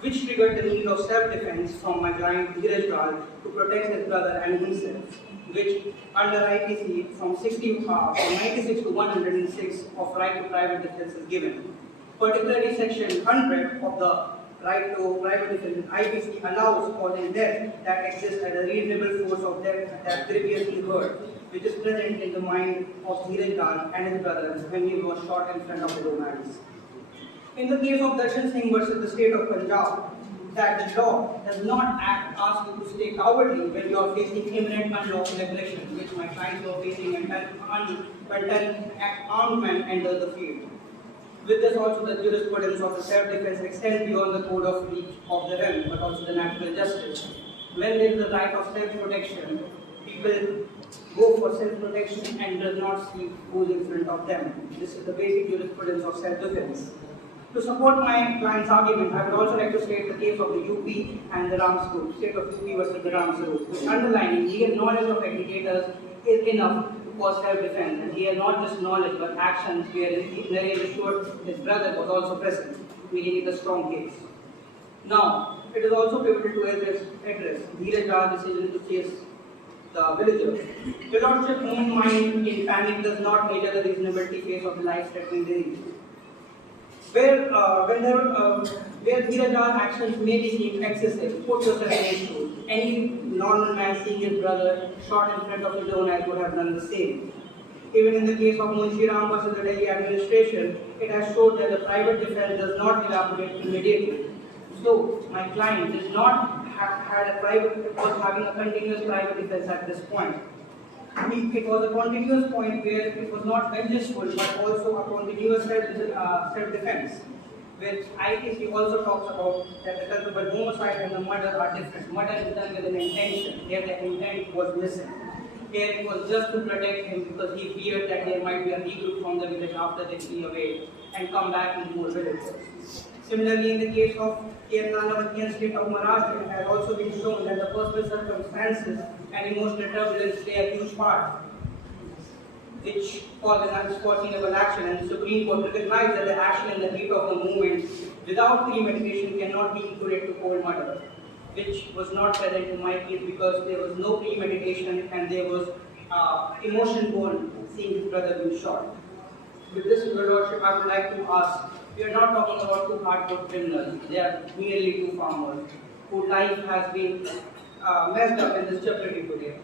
which triggered the need of self-defense from my client Dheeraj Lal to protect his brother and himself, which under IPC from 96 to 106 of right to private defense is given. Particularly section 100 of the right to private defense in IPC allows causing death that exists at a reasonable force of death that previously heard, which is present in the mind of Dheeraj Lal and his brother when he was shot in front of his own eyes. In the case of Darshan Singh versus the state of Punjab, that the law does not ask you to stay cowardly when you are facing imminent unlawful aggression, which my clients were facing until armed men enter the field. With this also the jurisprudence of the self-defense extends beyond the code of reach of the realm, but also the natural justice. When there is the right of self-protection, people go for self-protection and does not see who's in front of them. This is the basic jurisprudence of self-defense. To support my client's argument, I would also like to state the case of the UP and the Rams group, state of UP versus the Rams group, which underlining legal knowledge of aggregators is enough for self-defense, and he had not just knowledge but actions where Narendra assured his brother was also present, making it a strong case. Now, it is also pivotal to address Dheeraj Lal's decision to chase the villagers. Your Lordship, human mind in panic does not measure the reasonability phase of the life-threatening disease. Where Dheeraj Lal's actions may seem excessive, put yourself in his shoes. Any normal man seeing his brother shot in front of his own eyes would have done the same. Even in the case of Munshi Ram versus the Delhi administration, it has showed that the private defense does not elaborate immediately. So, my client did not was having a continuous private defense at this point. It was a continuous point where it was not vengeful but also a continuous self-defense, which ITC also talks about that the culpable homicide and the murder are different. Murder is done with an intention, here the intent was missing. Here it was just to protect him because he feared that there might be a regroup from the village after they flee away and come back in more villages. Similarly, in the case of Kerala state of Maharashtra, it has also been shown that the personal circumstances and emotional turbulence play a huge part, which cause an unforeseeable action, and the Supreme Court recognized that the action in the heat of the movement without premeditation cannot be equated to cold murder, which was not present in my case because there was no premeditation and there was emotion born seeing his brother being shot. With this, Your Lordship, I would like to ask, we are not talking about two hardcore criminals, they are merely two farmers whose life has been messed up in this jeopardy today.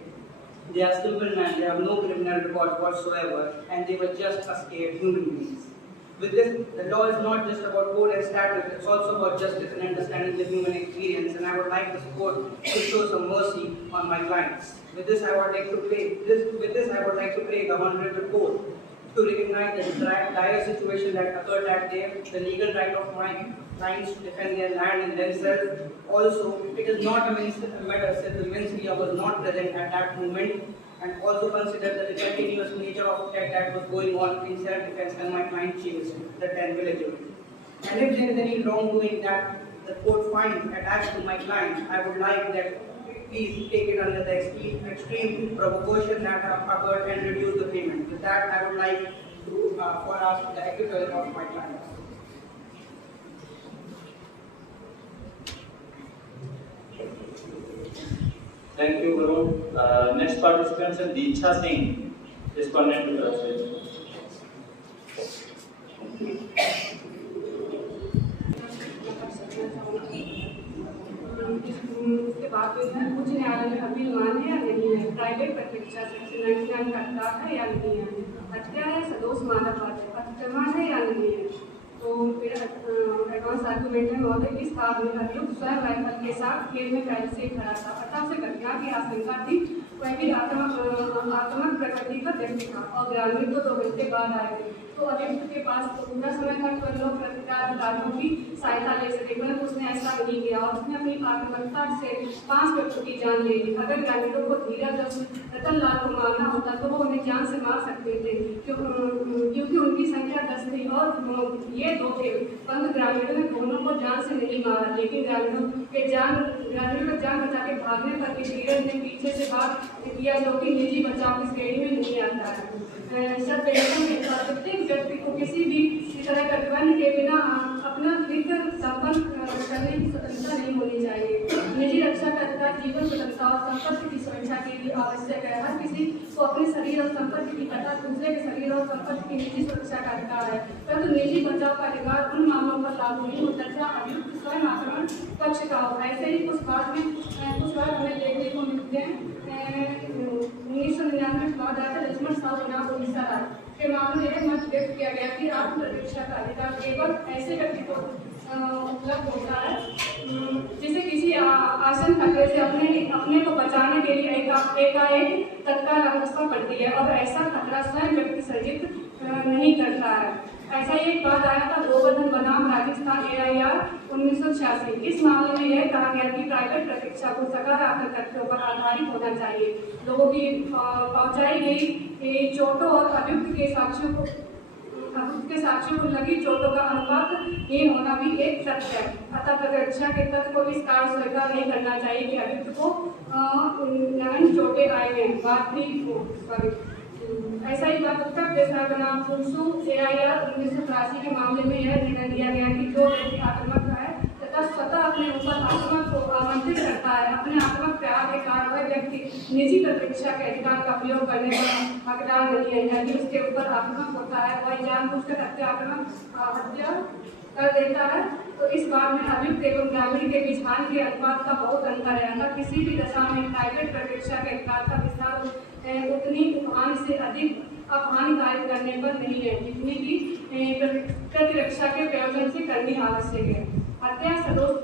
They are simple men, they have no criminal record whatsoever, and they were just scared human beings. With this, the law is not just about code and statute, it's also about justice and understanding the human experience, and I would like this court to show some mercy on my clients. With this, I would like to pray the Honorable Court to recognize the dire situation that occurred that day, the legal right of my clients to defend their land and themselves. Also, it is not a matter since the mens rea was not present at that moment, and also consider the continuous nature of attack that was going on in self-defense when my client chased the 10 villagers. And if there is any wrongdoing that the court finds attached to my client, I would like that please take it under the extreme provocation that have occurred and reduce the payment. With that, I would like to for ask the acquittal of my clients. Thank you, Guru. Next participant is Deeksha Singh, respondent to the उसके बाद जो है उच्च न्यायालय में appeal मान है या नहीं है, प्राइवेट प्रतिरक्षा सेक्शन 99 का खिलाफ है या नहीं है, हत्या है सदोष मानववाद है, अतिक्रमण है या नहीं है। तो फिर एडवांस आर्गुमेंट है महोदय, इस अभियुक्त स्वयं राइफल के साथ खेल में पहले से खड़ा था, अतः उसे घटना की आशंका थी वह भी आक्रामक प्रकृति का व्यक्ति था और ग्रामीण तो 2 घंटे बाद आए थे। तो अभियुक्त के पास तो पूरा समय था कि लोग प्रतिकारों की सहायता ले सके, परंतु उसने ऐसा नहीं किया और उसने अपनी आक्रामकता से 5 व्यक्तियों की जान ले ली। अगर ग्रामीणों को धीरज और रतनलाल को मारना होता तो वो उन्हें जान से मार सकते थे, क्योंकि उनकी संख्या 10 थी और ये 2 थे, परंतु ग्रामीणों ने दोनों को जान से नहीं मारा। लेकिन ग्रामीणों का जान बचा के भागने पर भी धीरज ने पीछे से भाग किया, जो कि निजी बचाव की श्रेणी में नहीं आता है। प्रत्येक व्यक्ति को किसी भी तरह प्रतिबंध के बिना अपना हित संपन्न करने की स्वतंत्रता नहीं होनी चाहिए। निजी रक्षा का अधिकार जीवन स्वतंत्रता और संपत्ति की सुरक्षा के लिए आवश्यक है। हर किसी को अपने शरीर और संपत्ति की तथा दूसरे के शरीर और संपत्ति की निजी सुरक्षा का अधिकार है, परंतु निजी बचाव का अधिकार उन मामलों पर लागू नहीं होता जहाँ अभियुक्त स्वयं आक्रमण पक्ष का हो। ऐसे ही कुछ बार हमें देखने को मिलते हैं। 1999 के बाद आया था लक्ष्मण साहु चुनाव उड़ीसा राज्य के मामले में यह मत व्यक्त किया गया कि आत्मरक्षा का अधिकार केवल ऐसे व्यक्ति को उपलब्ध होता है जिसे किसी आसन खतरे से अपने को बचाने के लिए एकाएक तत्काल आवश्यकता पड़ती है और ऐसा खतरा स्वयं व्यक्ति सर्जित नहीं करता है। ऐसा ही एक बात आया था गोवर्धन बनाम राजस्थान AIR 1986। इस मामले में यह कहा गया कि प्राइवेट प्रतीक्षा को सकारात्मक तथ्यों पर आधारित होना चाहिए। लोगों की पहुंचाई गई चोटों और अभियुक्त के साक्ष्यों को लगी चोटों का अनुपात ये होना भी एक सत्य है। अतः प्रतीक्षा के तथ्य को इस कार्य स्वीकार नहीं करना चाहिए कि अभियुक्त को 9 चोटें आई हैं। बात भी ऐसा ही बात उत्तर प्रदेश बनाम फुलसू AIR 1983 के मामले में यह निर्णय दिया गया कि जो व्यक्ति आक्रामक है तथा स्वतः अपने ऊपर आक्रामक को आमंत्रित करता है, अपने आक्रामक प्रयास के कारण वह व्यक्ति निजी प्रतिरक्षा के अधिकार का प्रयोग करने पर हकदार नहीं है। यदि उसके ऊपर आक्रामक होता है वह जानबूझकर हत्या कर देता है, तो इस बात में अभियुक्त एवं ग्रामीण के बीच हानि के अनुपात का बहुत अंतर है। अतः किसी भी दशा में प्राइवेट प्रतिरक्षा के अधिकार का विस्तार उतनी हानि से अधिक हानिकारक करने पर नहीं है जितनी की प्रतिरक्षा के प्रयोजन से करनी आवश्यक है। हत्या सदोष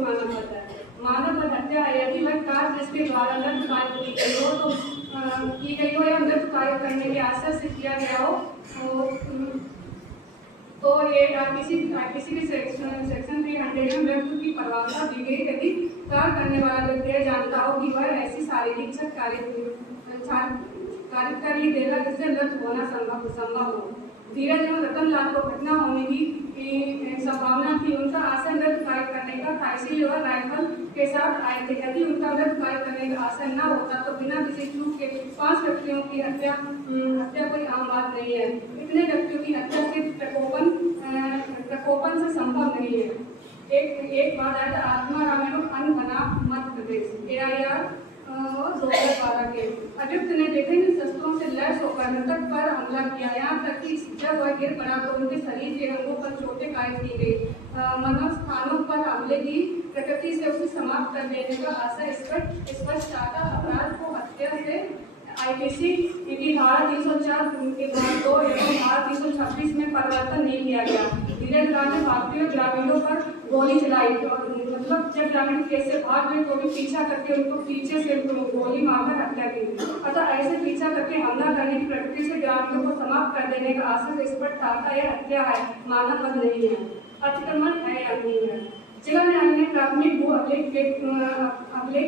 मानव वध है। मानव वध हत्या है यदि वह कार्य जिसके द्वारा नृत्य कार्य की गई हो या नृत्य कार्य करने के आशय से किया गया हो तो ये किसी भी सेक्शन 300 में व्यक्ति की परवानगी दी गई यदि कार्य करने वाला व्यक्ति जानता हो कि वह ऐसी शारीरिक कार्य कर ही देगा जिससे मृत होना संभव हो। धीरज एवं रतनलाल को घटना होने की संभावना थी। उनका आशय नृत्य कार्य करने का था, इसीलिए वह राइफल के साथ आए थे। यदि उनका नृत्य कार्य करने का आशय न होता तो बिना किसी चूक के 5 व्यक्तियों की हत्या कोई आम बात नहीं है। इतने व्यक्तियों की हत्या सिर्फ प्रकोपन से संभव नहीं है। एक बात आया था आत्मा रामायण अन्न बना मध्य प्रदेश AIR 2012 के अभियुक्त ने विभिन्न शस्त्रों से लैस होकर मृतक पर हमला किया। यहाँ तक कि जब वह गिर पड़ा तो उनके शरीर के अंगों पर चोटें कायद की गई। मनोज स्थानों पर हमले की प्रकृति से उसे समाप्त कर देने का आशय स्पष्ट आता। अपराध को हत्या से IPC की धारा 304 के बाद 2 एवं धारा 326 में परिवर्तन नहीं किया गया। धीरज राज ने भारतीय ग्रामीणों पर गोली चलाई मतलब जब ग्रामीण केस से भाग गए तो भी पीछा करके उनको पीछे से गोली मारकर हत्या की। अतः ऐसे पीछा करके हमला करने की प्रकृति से ग्रामीणों को समाप्त कर देने का आशय स्पष्ट था। यह हत्या है, मानव वध नहीं है। अतिक्रमण है या नहीं है। जिला न्यायालय ने प्राथमिक भू अभिलेख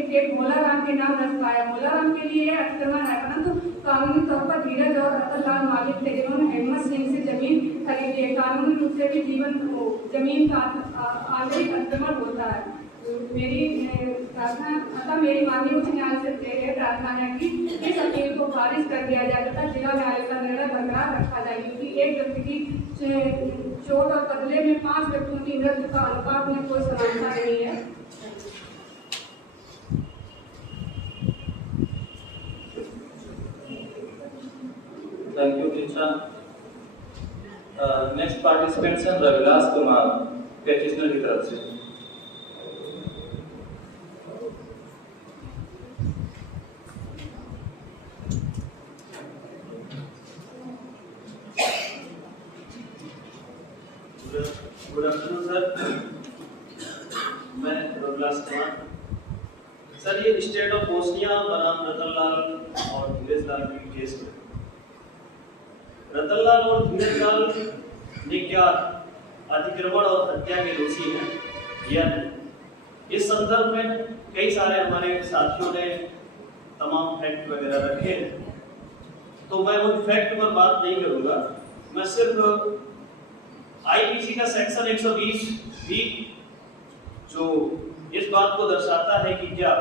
के भोलाराम के नाम रख पाया। भोलाराम के लिए यह अतिक्रमण है, परंतु कानूनी तौर पर धीरज और रतनलाल मालिक थे जिन्होंने हेमंत सिंह से जमीन खरीदी है। कानूनी रूप से भी जमीन का आंतरिक अतिक्रमण होता है। मेरी माननीय उच्च न्यायालय से यह प्रार्थना है कि इस अपील को खारिज कर दिया जाए तथा जिला न्यायालय का निर्णय बरकरार रखा जाए, क्योंकि एक व्यक्ति की चोट और बदले में 5 व्यक्तियों की मृत्यु का अनुपात में कोई समानता नहीं है। Thank you teacher. Next participants हैं रविलास कुमार पेटिशनर की तरफ से। गुड आफ्टरनून सर, मैं रविलास कुमार सर ये स्टेट ऑफ बोस्निया बनाम रतनलाल और धीरज लाल के केस में रतनलाल और धीरज लाल ने क्या अतिक्रमण और हत्या के दोषी हैं या नहीं, इस संदर्भ में कई सारे हमारे साथियों ने तमाम फैक्ट वगैरह रखे हैं, तो मैं उन फैक्ट पर बात नहीं करूंगा। मैं सिर्फ आईपीसी का सेक्शन 120 भी जो इस बात को दर्शाता है कि क्या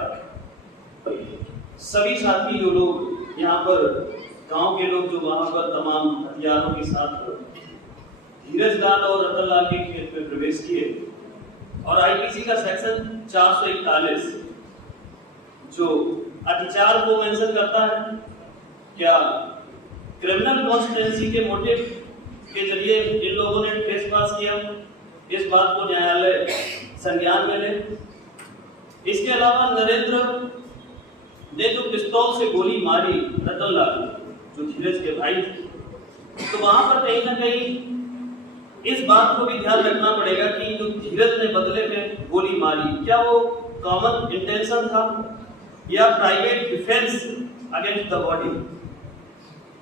सभी साथी जो लोग यहाँ पर गांव के लोग जो वहां पर तमाम हथियारों के साथ धीरज लाल और रतन लाल के खेत में प्रवेश किए, और आईपीसी का सेक्शन 441 जो अत्याचार को मेंशन करता है, क्या क्रिमिनल कॉन्स्टिट्यूएंसी के मोटिव के जरिए इन लोगों ने ट्रेसपास किया, इस बात को न्यायालय संज्ञान में ले। इसके अलावा नरेंद्र ने जो पिस्तौल से गोली मारी रतन लाल जो धीरज के भाई थे, तो वहां पर कहीं ना कहीं इस बात को भी ध्यान रखना पड़ेगा कि जो धीरज ने बदले में गोली मारी, क्या वो कॉमन इंटेंशन था या private defence against the body.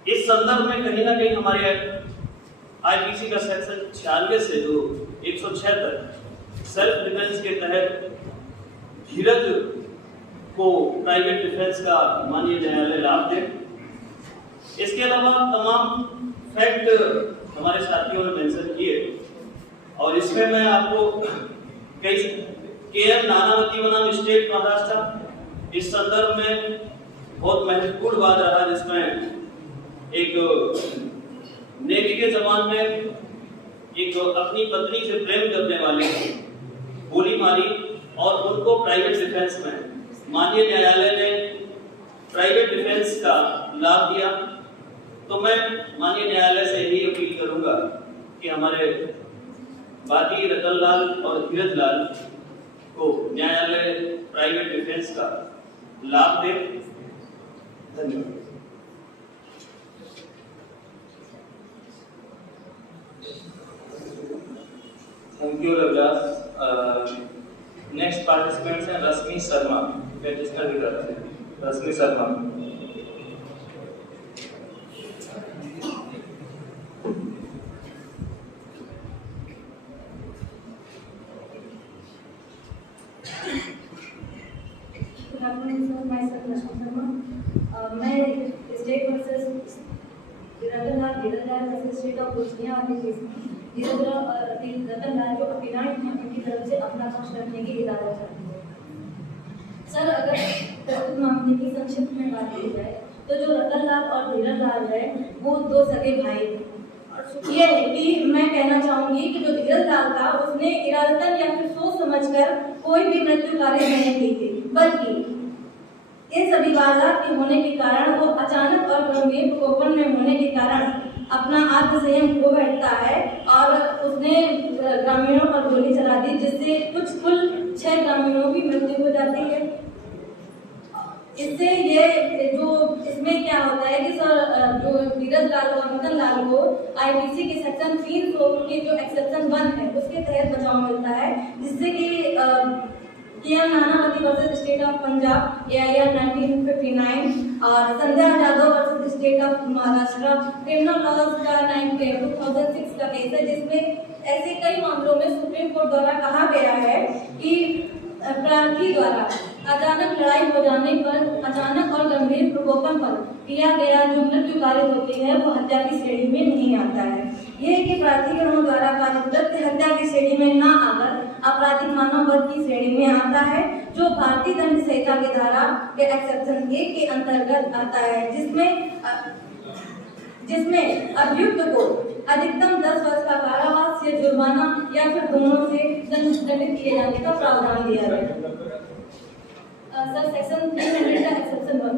इस संदर्भ में कहीं ना कहीं हमारे आईपीसी का सेक्शन 96 से जो 176 सेल्फ डिफेंस के तहत धीरज को प्राइवेट डिफेंस का माननीय न्यायालय लाभ दे। इसके अलावा तमाम फैक्ट हमारे साथियों ने मेंशन किए, और इसमें मैं आपको कई केएम नानावती बनाम स्टेट महाराष्ट्र इस संदर्भ में बहुत महत्वपूर्ण बात रहा, जिसमें एक नेवी के जवान ने एक अपनी पत्नी से प्रेम करने वाले गोली मारी और उनको प्राइवेट डिफेंस में माननीय न्यायालय ने प्राइवेट डिफेंस का लाभ दिया। तो मैं माननीय न्यायालय से यही अपील करूंगा कि हमारे बाकी रतन लाल और धीरज लाल को न्यायालय प्राइवेट डिफेंस का लाभ दे। धन्यवाद। Thank you Ravidas. Next participants हैं रश्मि शर्मा, पेटिशनर की तरफ से रश्मि शर्मा। मैं state versus Ratan Lal Dheeraj Lal versus state of Bosnia वाले केस में रतन लाल जो अपिनाइट हैं उनकी तरफ से अपना पक्ष रखने की इजाजत चाहती है। सर, अगर प्रस्तुत मामले की संक्षिप्त में बात की जाए तो जो रतन लाल और धीरज लाल है वो दो सगे भाई हैं। ये है कि मैं कहना चाहूंगी कि जो धीरज लाल था उसने इरादतन या फिर सोच समझकर कोई भी मृत्यु कार्य नहीं की थी, बल्कि इन सभी वारदात के होने के कारण वो अचानक और गंभीर प्रकोपन में होने के कारण अपना आत्मसंयम खो बैठता है और उसने ग्रामीणों पर गोली चला दी, जिससे कुल 6 ग्रामीणों की मृत्यु हो जाती है। इससे ये जो इसमें क्या होता है कि सर जो धीरज लाल और रतन लाल को आईपीसी के सेक्शन 300 की जो एक्सेप्शन 1 है उसके तहत बचाव मिलता है, जिससे कि K M Nanavati versus state of Punjab AIR 1959 और Sandhya Yadav versus state of Maharashtra criminal laws का 2006 का केस है, जिसमें ऐसे कई मामलों में सुप्रीम कोर्ट द्वारा कहा गया है कि प्रार्थी द्वारा अचानक लड़ाई हो जाने पर अचानक और गंभीर प्रकोपन पर किया गया जो मृत्यु कार्य होती है वो हत्या की श्रेणी में नहीं आता है। ये कि प्राधिकरणों द्वारा कार्यकृत हत्या की श्रेणी में न आकर आपराधिक मानव वध की श्रेणी में आता है, जो भारतीय दंड संहिता की धारा के एक्सेप्शन 1 के अंतर्गत आता है, जिसमें अभियुक्त को अधिकतम 10 वर्ष का कारावास या जुर्माना या फिर दोनों से दंडित किए जाने का प्रावधान दिया है। सर, सेक्शन 300 का एक्सेप्शन 1।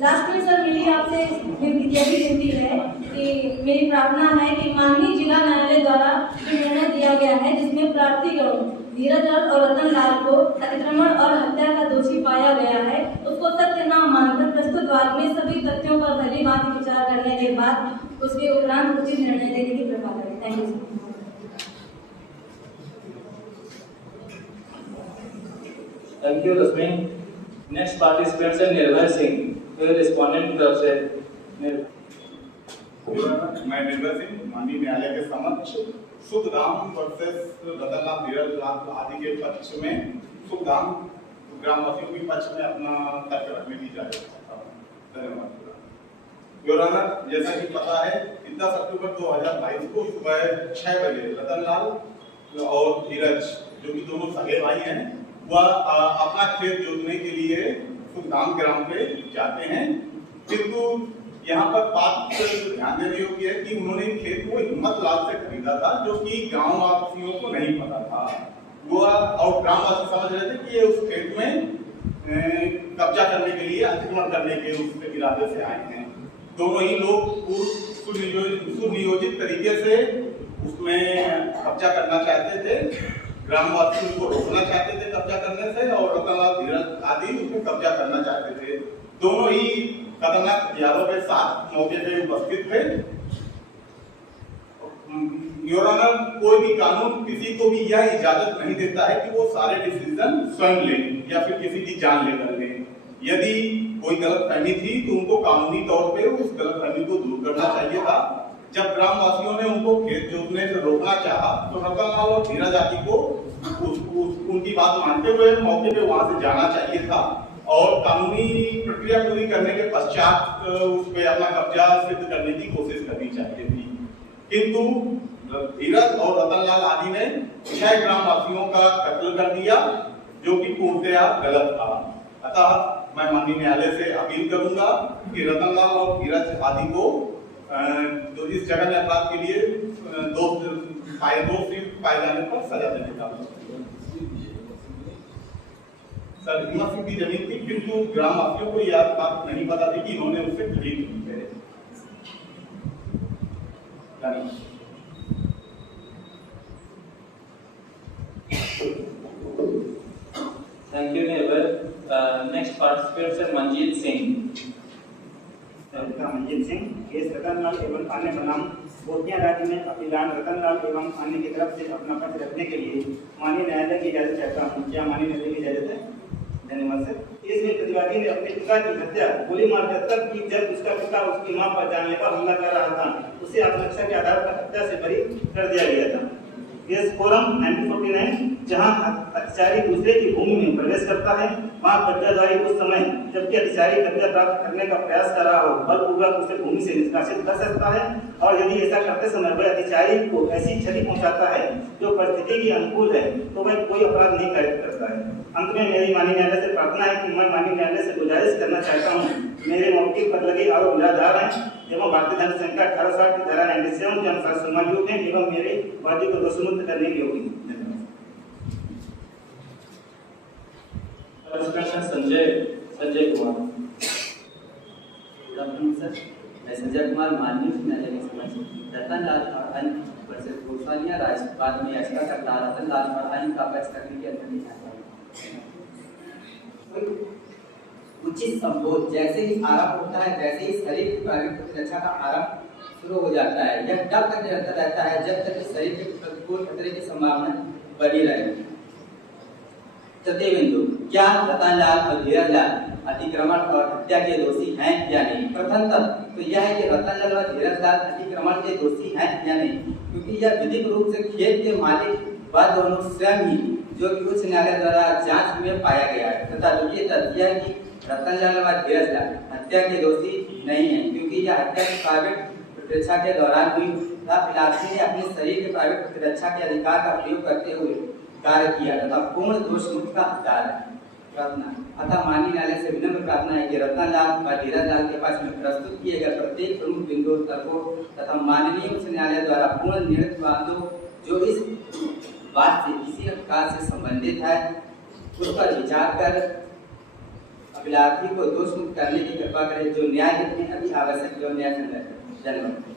लास्ट में सर मेरी आपसे यह भी विनती है कि मेरी प्रार्थना है कि माननीय जिला न्यायालय द्वारा जो निर्णय दिया गया है, जिसमें प्रार्थीगणों धीरज और रतन लाल को अतिक्रमण और हत्या का दोषी पाया गया है, उसको सत्य न मानकर प्रस्तुत वाद में सभी तथ्यों पर भली भांति विचार करने के बाद उसके उपरांत उचित निर्णय देने की कृपा करें। Thank you. Thank you Rashmi. Next participant है निर्भय सिंह, फिर रिस्पोंडेंट की तरफ से। मैं निर्भय सिंह माननीय न्यायालय के समक्ष सुखधाम वर्सेस रतनलाल धीरज लाल आदि के पक्ष में सुखधाम ग्रामवासियों के पक्ष में अपना तर्क रखने की इजाजत चाहता हूँ। धन्यवाद। योर ऑनर, जैसा कि पता है 10 अक्टूबर 2022 को सुबह 6 बजे रतनलाल और धीरज, जो कि दोनों सगे भाई हैं, वह अपना खेत जोतने के लिए सुखधाम ग्राम पे जाते हैं। किंतु यहाँ पर बात ध्यान देने योग्य है कि उन्होंने खेत को हिम्मत लाल से खरीदा था, जो कि गांव वासियों को नहीं पता था। वह और ग्रामवासी समझ रहे थे कि ये उस खेत में कब्जा करने के लिए, अतिक्रमण करने के उस इरादे से आए हैं। दोनों ही लोग सुनियोजित तरीके से उसमें कब्जा करना चाहते थे। ग्रामवासी उनको रोकना चाहते थे कब्जा करने से, और रतनलाल धीरज आदि उसमें कब्जा करना चाहते थे। दोनों ही खतरनाक हथियारों के साथ मौके पे उपस्थित थे। योर ऑनर, कोई भी कानून किसी को भी यह इजाजत नहीं देता है कि वो सारे डिसीजन स्वयं ले या फिर किसी की जान लेकर ले। यदि कोई गलतफहमी थी तो उनको कानूनी तौर पे उस गलतफहमी को दूर करना चाहिए था। जब ग्रामवासियों ने उनको खेत जोतने से रोकना चाहा तो रतनलाल और धीरज आदि को उनकी बात मानते हुए मौके पे वहां से जाना चाहिए था और कानूनी प्रक्रिया पूरी करने के पश्चात उस पे अपना कब्जा सिद्ध करने की कोशिश करनी चाहिए थी। किंतु धीरज और रतनलाल आदि ने 6 ग्रामवासियों का कत्ल कर दिया, जो कि पूर्णतया गलत था। अतः मैं माननीय न्यायालय से अपील करूंगा कि रतनलाल और धीरज आदि को तो इस जघन्य अपराध के लिए दोषी पाए जाने पर सजा देने का सर हिम्मत सिंह की जमीन थी, किंतु ग्रामवासियों को यह बात नहीं पता थी कि इन्होंने उसे खरीद ली है। थैंक यू निर्भय। नेक्स्ट पार्टिसिपेंट है मंजीत सिंह। मंजीत सिंह, केस रतनलाल एवं अन्य बनाम बोटिया राज्य में अपीलान रतनलाल एवं अन्य की तरफ से अपना पक्ष रखने के लिए माननीय न्यायालय की इजाजत चाहता हूँ। क्या माननीय न्यायालय की इजाजत है? धन्यवाद सर। इसमें प्रतिवादी ने अपने पिता की हत्या गोली मारकर तब की जब उसका पिता उसकी मां पर जानलेवा हमला कर रहा था, उसे आत्मरक्षा के आधार पर हत्या से बरी कर दिया गया था। केस फोरम 1949, जहां अधिकारी दूसरे की भूमि में प्रवेश करता है, वहां कब्जाधारी उस समय जबकि अधिकारी कब्जा प्राप्त करने का प्रयास कर रहा हो बलपूर्वक उसे भूमि से निष्कासित कर सकता है, और यदि ऐसा करते समय वह अधिकारी को ऐसी क्षति पहुंचाता है जो परिस्थिति के अनुकूल है, तो वह कोई अपराध नहीं करता है। अंत में मेरी माननीय न्यायालय से प्रार्थना है कि मैं माननीय न्यायालय से गुजारिश करना चाहता हूँ, मेरे मौके पर लगे आरोप निराधार हैं एवं भारतीय दंड संहिता 1860 की धारा 97 के अनुसार सम्मान योग्य है एवं मेरे वादी को दोषमुक्त करने के योग्य है। संजय कुमार। सर, मैं संजय कुमार माननीय न्यायालय के समक्ष रतनलाल और अन्य वर्सेस गोस्वामिया राज्यपाल में याचिका करता रतनलाल और अन्य का पक्ष करने की अनुमति चाहता हूँ। उचित संबोध जैसे ही आरंभ होता है, जैसे ही शरीर की प्राकृतिक प्रतिरक्षा का आरंभ शुरू हो जाता है, यह तब तक निरंतर रहता है जब तक कि शरीर के प्रतिकूल खतरे की संभावना बनी रहेगी। तृतीय बिंदु, क्या रतनलाल और धीरजलाल अतिक्रमण और हत्या के दोषी हैं या नहीं? प्रथमतः तो यह है कि रतनलाल और धीरजलाल अतिक्रमण के दोषी हैं या नहीं, क्योंकि यह विधिक रूप से खेत के मालिक व दोनों स्वयं ही, जो कि उच्च न्यायालय द्वारा जांच में पाया गया है, तथा द्वितीय तथ्य है कि रतनलाल व धीरजलाल हत्या के दोषी नहीं है, क्योंकि यह हत्या की प्राइवेट प्रतिरक्षा के दौरान हुई तथा अपराधी ने अपने शरीर के प्राइवेट प्रतिरक्षा के अधिकार का प्रयोग करते हुए कार्य किया तथा पूर्ण दोष मुक्त का हकदार है। अतः माननीय न्यायालय से विनम्र प्रार्थना है कि रतनलाल व धीरजलाल के पास में प्रस्तुत किए गए प्रत्येक प्रमुख बिंदु तर्कों तथा माननीय उच्च न्यायालय द्वारा पूर्ण निर्णय बांधों जो इस बात से किसी प्रकार से संबंधित है, उस पर विचार कर अभिलाषी को दोष मुक्त करने की कृपा करें, जो न्याय जितने अति आवश्यक जो न्याय संगत है। धन्यवाद।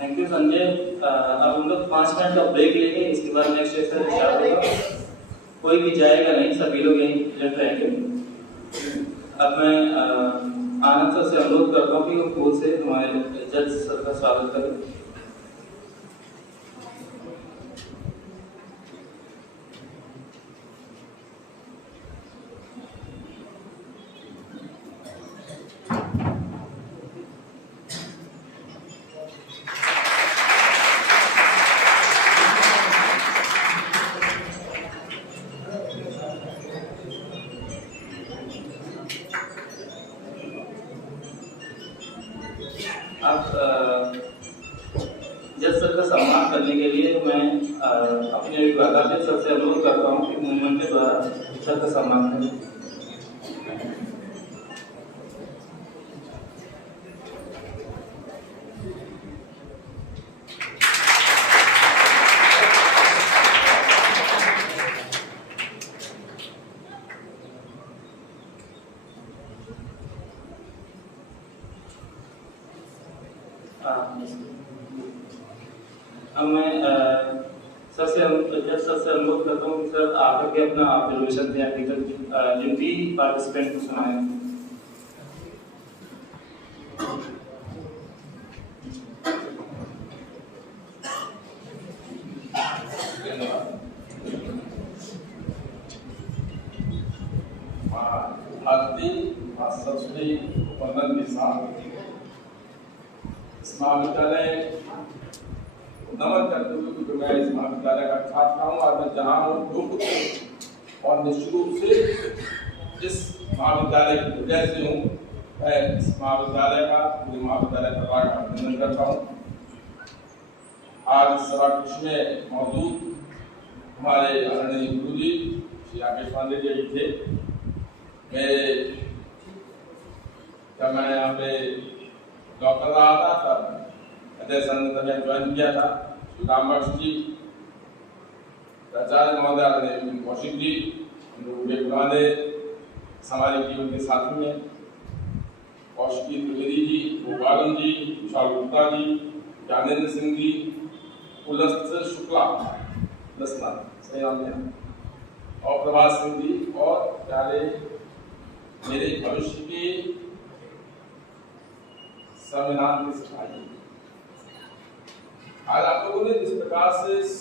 Thank you Sanjay. अब हम लोग 5 मिनट का ब्रेक लेंगे, इसके बाद नेक्स्ट सेशन स्टार्ट होगा। कोई भी जाएगा नहीं, सभी लोग यहीं रहेंगे। अब मैं आनंद सर से अनुरोध करता हूँ कि वो फूल से हमारे जज सर का स्वागत करें। जज सर का सम्मान करने के लिए मैं अपने अभिभावक सर से अनुरोध करता हूँ कि मूवमेंट के द्वारा सर का सम्मान करें। अब मैं सर से अनुरोध करता हूँ कि सर आकर के अपना ऑब्जर्वेशन दें जिन भी पार्टिसिपेंट को सुनाएं। आरती और सरस्वती वंदन के साथ इस महाविद्यालय नमन करते हुए, क्योंकि मैं इस महाविद्यालय का छात्र हूँ और मैं जहाँ हूँ दुख और निश्चित रूप से इस महाविद्यालय की वजह से हूँ। मैं इस महाविद्यालय का पूरे महाविद्यालय परिवार का अभिनंदन करता हूँ। आज सभा कक्ष में मौजूद हमारे आदरणीय गुरु जी श्री राकेश पांडे जी थे। जब मैं यहाँ पे जॉब कर रहा था तब अजय संत में ज्वाइन किया था। राम बख्श जी, प्राचार्य महोदय आदरणीय कौशिक जी, उनके पुराने हमारे जीवन के साथी में कौशिकी त्रिवेदी जी, गोपालन जी, विशाल गुप्ता जी, ज्ञानेंद्र सिंह जी, पुलस्त शुक्ला सही नाम है, और प्रभात सिंह जी, और प्यारे मेरे भविष्य के संविधान के सिपाही। आज आप लोगों ने जिस प्रकार से इस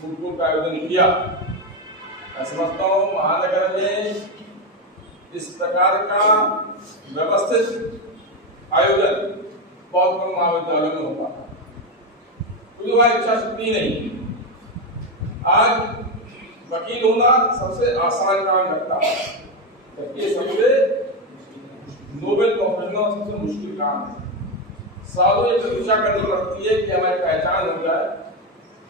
गुरुकुल का आयोजन किया, मैं समझता हूँ महानगर में इस प्रकार का व्यवस्थित आयोजन बहुत कम महाविद्यालयों में होता है, क्योंकि वह इच्छा शक्ति नहीं। आज वकील होना सबसे आसान काम लगता है, ये सबसे नोबेल प्रोफेशन और सबसे मुश्किल काम है। सालों ये प्रतीक्षा करनी पड़ती है कि हमारी पहचान हो जाए,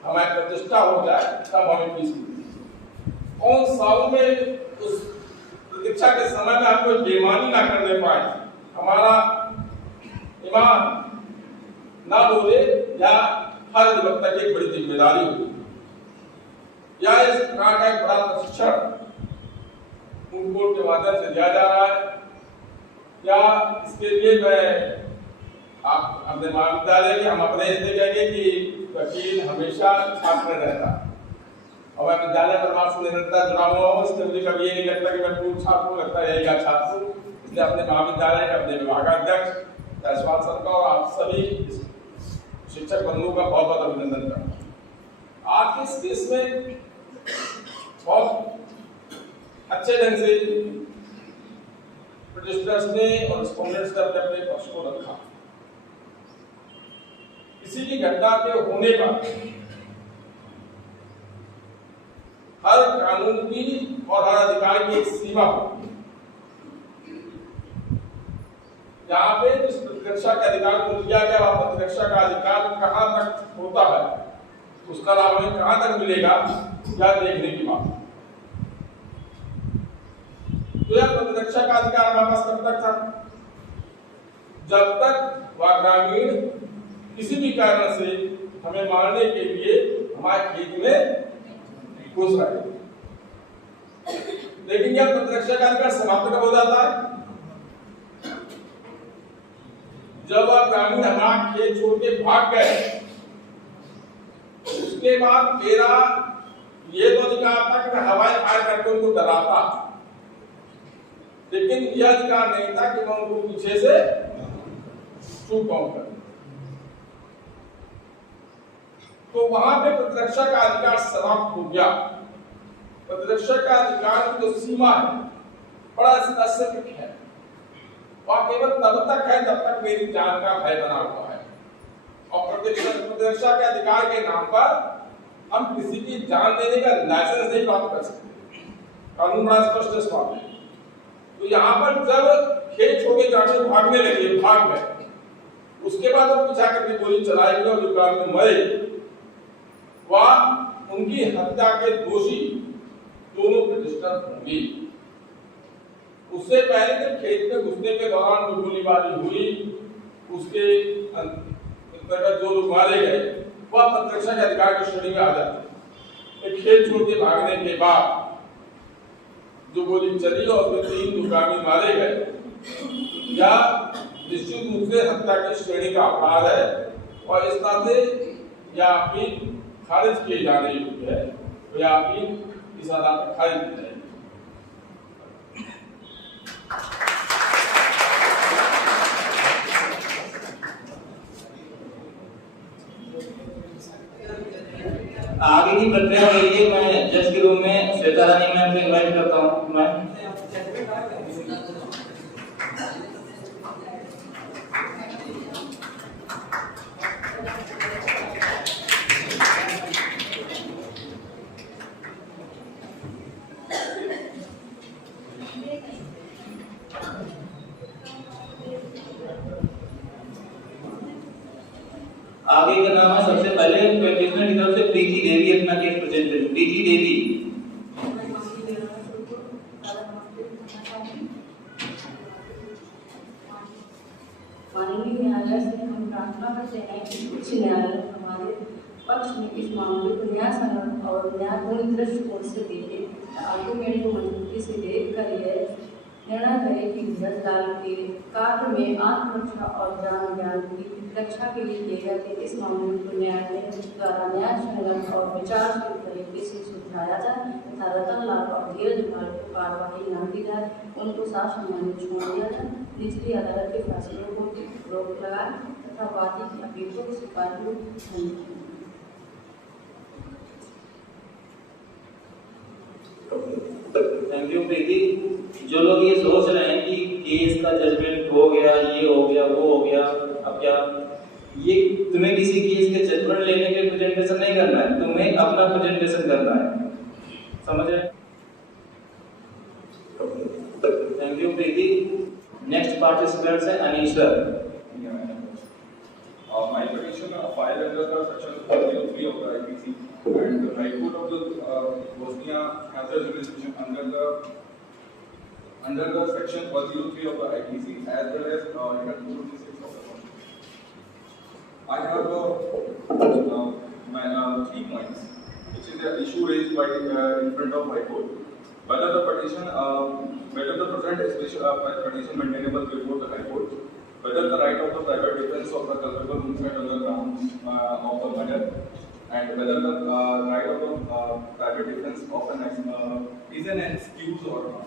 हमारी प्रतिष्ठा हो जाए, तब हमें फीस मिलती। और सालों में उस प्रतीक्षा के समय में आपको बेईमानी ना करने पाए, हमारा ईमान ना बोले, या हर अधिवक्ता की एक बड़ी जिम्मेदारी होगी, या इस प्रकार का एक बड़ा प्रशिक्षण कोर्ट के माध्यम से दिया जा रहा है, या इसके लिए मैं आप अपने महाविद्यालय के हम अपने इसलिए कहेंगे कि वकील हमेशा छात्र रहता है, और मैं विद्यालय परिवार से निरंतर जुड़ा हुआ हूँ, इसलिए मुझे कभी ये नहीं लगता कि मैं पूर्व छात्र हूँ, लगता है यही छात्र हूँ। इसलिए अपने महाविद्यालय के अपने विभागाध्यक्ष जायसवाल सर का और आप सभी शिक्षक बंधुओं का बहुत बहुत अभिनंदन करता हूँ। आज के इस देश में बहुत अच्छे ढंग से प्रोटेस्टर्स ने और रिस्पोंडेंट्स ने अपने पक्ष को रखा। किसी भी घटना के होने पर हर कानून की और हर अधिकार की एक सीमा होती है। यहाँ पे जिस प्रतिरक्षा के अधिकार को दिया गया, वह प्रतिरक्षा का अधिकार कहाँ तक होता है, उसका लाभ हमें कहाँ तक मिलेगा, यह देखने की बात है। तो यह प्रतिरक्षा का अधिकार हमारे पास कब तक था? जब तक वह ग्रामीण किसी भी कारण से हमें मारने के लिए हमारे खेत में घुस रहे। लेकिन यह प्रतिरक्षा का अधिकार समाप्त कब हो जाता है? जब वह ग्रामीण हमारा खेत छोड़ के भाग गए, उसके बाद मेरा ये तो अधिकार था कि मैं हवाई फायर करके उनको डराता, लेकिन यह अधिकार नहीं था कि मैं उनको पीछे से शूट डाउन कर। तो वहां पे प्रतिरक्षा का अधिकार समाप्त हो गया। प्रतिरक्षा का अधिकार की जो सीमा है बड़ा स्पेसिफिक है, वह केवल तब तक है जब तक मेरी जान का भय बना हुआ है। और प्रतिरक्षा के अधिकार के नाम पर हम किसी की जान देने का लाइसेंस नहीं प्राप्त कर सकते। कानून बड़ा स्पष्ट है। तो यहाँ पर जब खेल छोड़ के जाने भागने लगे, भाग गए, उसके बाद वो पीछा करके गोली चलाएगी और जो ग्रामीण मरे वह उनकी हत्या के दोषी दोनों प्रतिष्ठित होंगी। उससे पहले जब खेत में घुसने के दौरान जो गोलीबारी हुई उसके अंतर्गत जो लोग मारे गए वह प्रतिरक्षा के अधिकार की श्रेणी में आ जाते हैं। खेत छोड़ के भागने के बाद जो गोली चली और उसमें 3 ग्रामीण मारे गए, या निश्चित रूप से हत्या की श्रेणी का अपराध है और इस तरह से यह अपील खारिज किए जाने योग्य है, तो यह अपील इस आधार पर खारिज की जाएगी। आगे की प्रक्रिया के लिए मैं जज के रूम में श्वेता रानी मैम को इनवाइट करता हूँ। मैम आगे का नाम है सबसे पहले पेटिशनर की तरफ से प्रीति देवी अपना केस प्रेजेंट करें। प्रीति देवी। माननीय न्यायालय से हम प्रार्थना करते हैं कि उच्च न्यायालय हमारे पक्ष में इस मामले को न्याय संगत और न्यायपूर्ण दृष्टिकोण से देखे। आर्गुमेंट को मंजूरी से देखकर यह निर्णय करे कि धीरज लाल के कार्य में आत्मरक्षा और जान ज्ञान की रक्षा के लिए किए गए इस मामले को न्यायालय द्वारा न्याय संगत और विचारशील तरीके से सुलझाया जाए तथा रतन लाल और धीरज लाल को कार्रवाई न की जाए, उनको सामान्य छोड़ दिया जाए, निचली अदालत के फैसलों को रोक लगाए तथा वादी की अपील को स्वीकार हो। थैंक यू प्रीति। जो लोग ये सोच रहे हैं कि केस का जजमेंट हो गया, ये हो गया, वो हो गया, अब क्या, ये तुम्हें किसी केस के जजमेंट लेने के प्रेजेंटेशन नहीं करना है, तुम्हें अपना प्रेजेंटेशन करना है, समझ रहे? Thank you Preeti. Next participant है अनीशर। My petition filed under the section 403 of the IPC, and the High Court of the Bosnia has a jurisdiction under the section 403 of the IPC as well as under 226 of the Constitution. I have my 3 points, which is the issue raised by in front of High Court. Whether the present petition maintainable before the High Court. Whether the right of the private defense of the culpable movement on the grounds of the murder, and whether the right of the private defense of an is an excuse or not.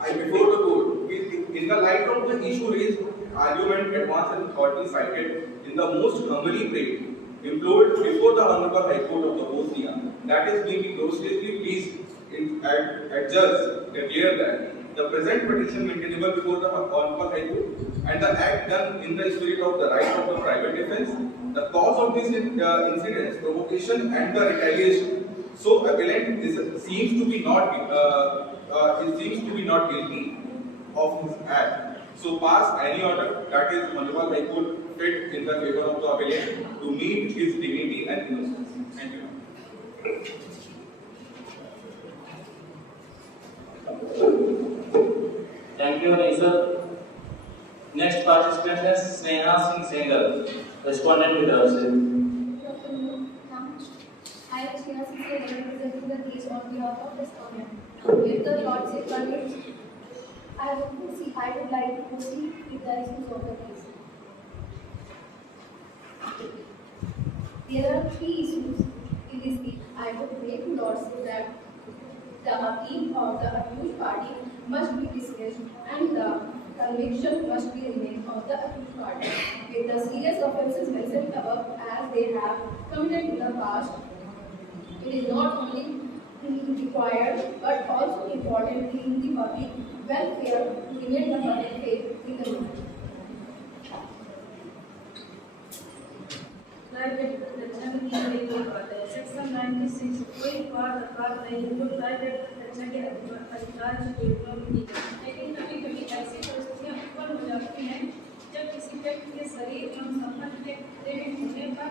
I before the court, in the light of the issue raised, argument advanced and authority cited in the most humbly prayed, implored before the Honorable High Court of the Bosnia, that is being graciously pleased adjudge declare that the present petition maintainable before the Honorable High Court and the act done in the spirit of the right of the private defense, the cause of this incident, provocation and the retaliation. So appellant seems to be not guilty of his act. So pass any order that is Honorable High Court fit in the favor of the appellant to meet his dignity and innocence. Thank you. Thank you, Anisha. Next participant is Sneha Singh Sengal, respondent with us. I am Sneha Singh Sengal, representing the case on behalf of respondent. If the Lordship permits, I would like to proceed with the issues of the case. There are 3 issues in this case. I would make Lordship that The appeal of the accused party must be dismissed and the conviction must be remained of the accused party. With the serious offences mentioned above as they have committed in the past, it is not only required but also important in the public welfare to remain the public faith in the movement. Private protection की गई बात है। Section 96 कोई बात अपराध नहीं जो private protection के अधिकार की उपयोग की जाए। लेकिन कभी कभी ऐसी परिस्थितियां उत्पन्न हो जाती हैं जब किसी व्यक्ति के शरीर एवं संपत्ति के खतरे में होने पर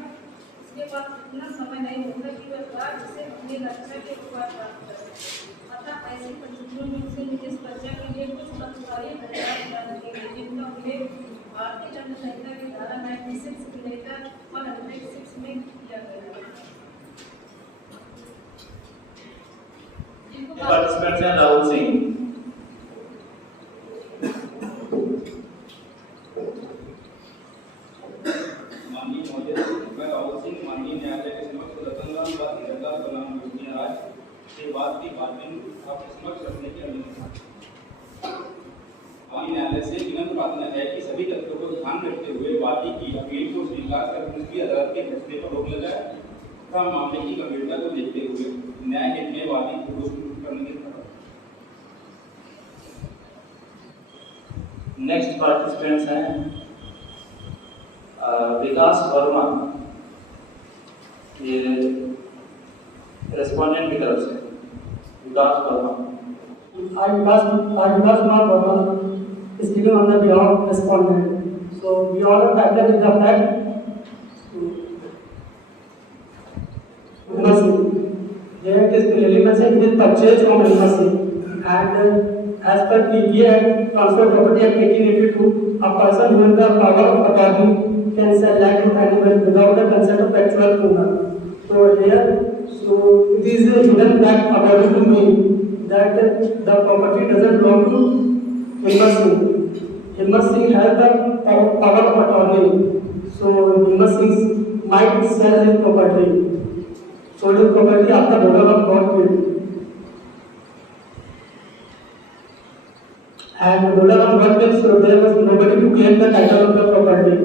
उसके पास इतना समय नहीं होता कि वह राज्य से अपनी रक्षा के उपाय प्राप्त कर सके। अतः ऐसी परिस्थितियों में उसे निजी सुरक्षा के लिए कुछ तत्कालीन हथियार प्रदान किए गए जिनका उल्लेख भारतीय दंड संहिता की धारा 96 से लेकर 106 में किया गया है। पार्टिसिपेंट्स हैं राहुल सिंह। माननीय महोदय, मैं राहुल सिंह माननीय न्यायालय के समक्ष रतनलाल व धीरजलाल बनाम योजना राज के बाद की बातें आपके समक्ष रखने की अनुमति। माननीय न्यायालय से विनम्र प्रार्थना है कि सभी तथ्यों को ध्यान में रखते हुए वादी की अपील को स्वीकार कर दूसरी अदालत के फैसले पर रोक लगाए तथा मामले की गंभीरता को देखते हुए न्याय हित में वादी को दोषी करने की नेक्स्ट पार्टिसिपेंट्स हैं विकास वर्मा, ये रेस्पोंडेंट की तरफ से विकास Verma. I Vikas Verma speaking on the behalf of respondent. So we all are familiar with the fact here it is clearly mentioned with purchase from embassy and as per PPA and Transfer Property Act 1882, a person who has the power of attorney can sell land to anyone without the consent of actual owner. So here, it is a hidden fact according to me that the property doesn't belong to Himmat Singh. Himmat Singh has the power of attorney. So Himmat Singh might sell his property. Sold his property after the order of God will. And the order of God will, so there was nobody to claim the title of the property.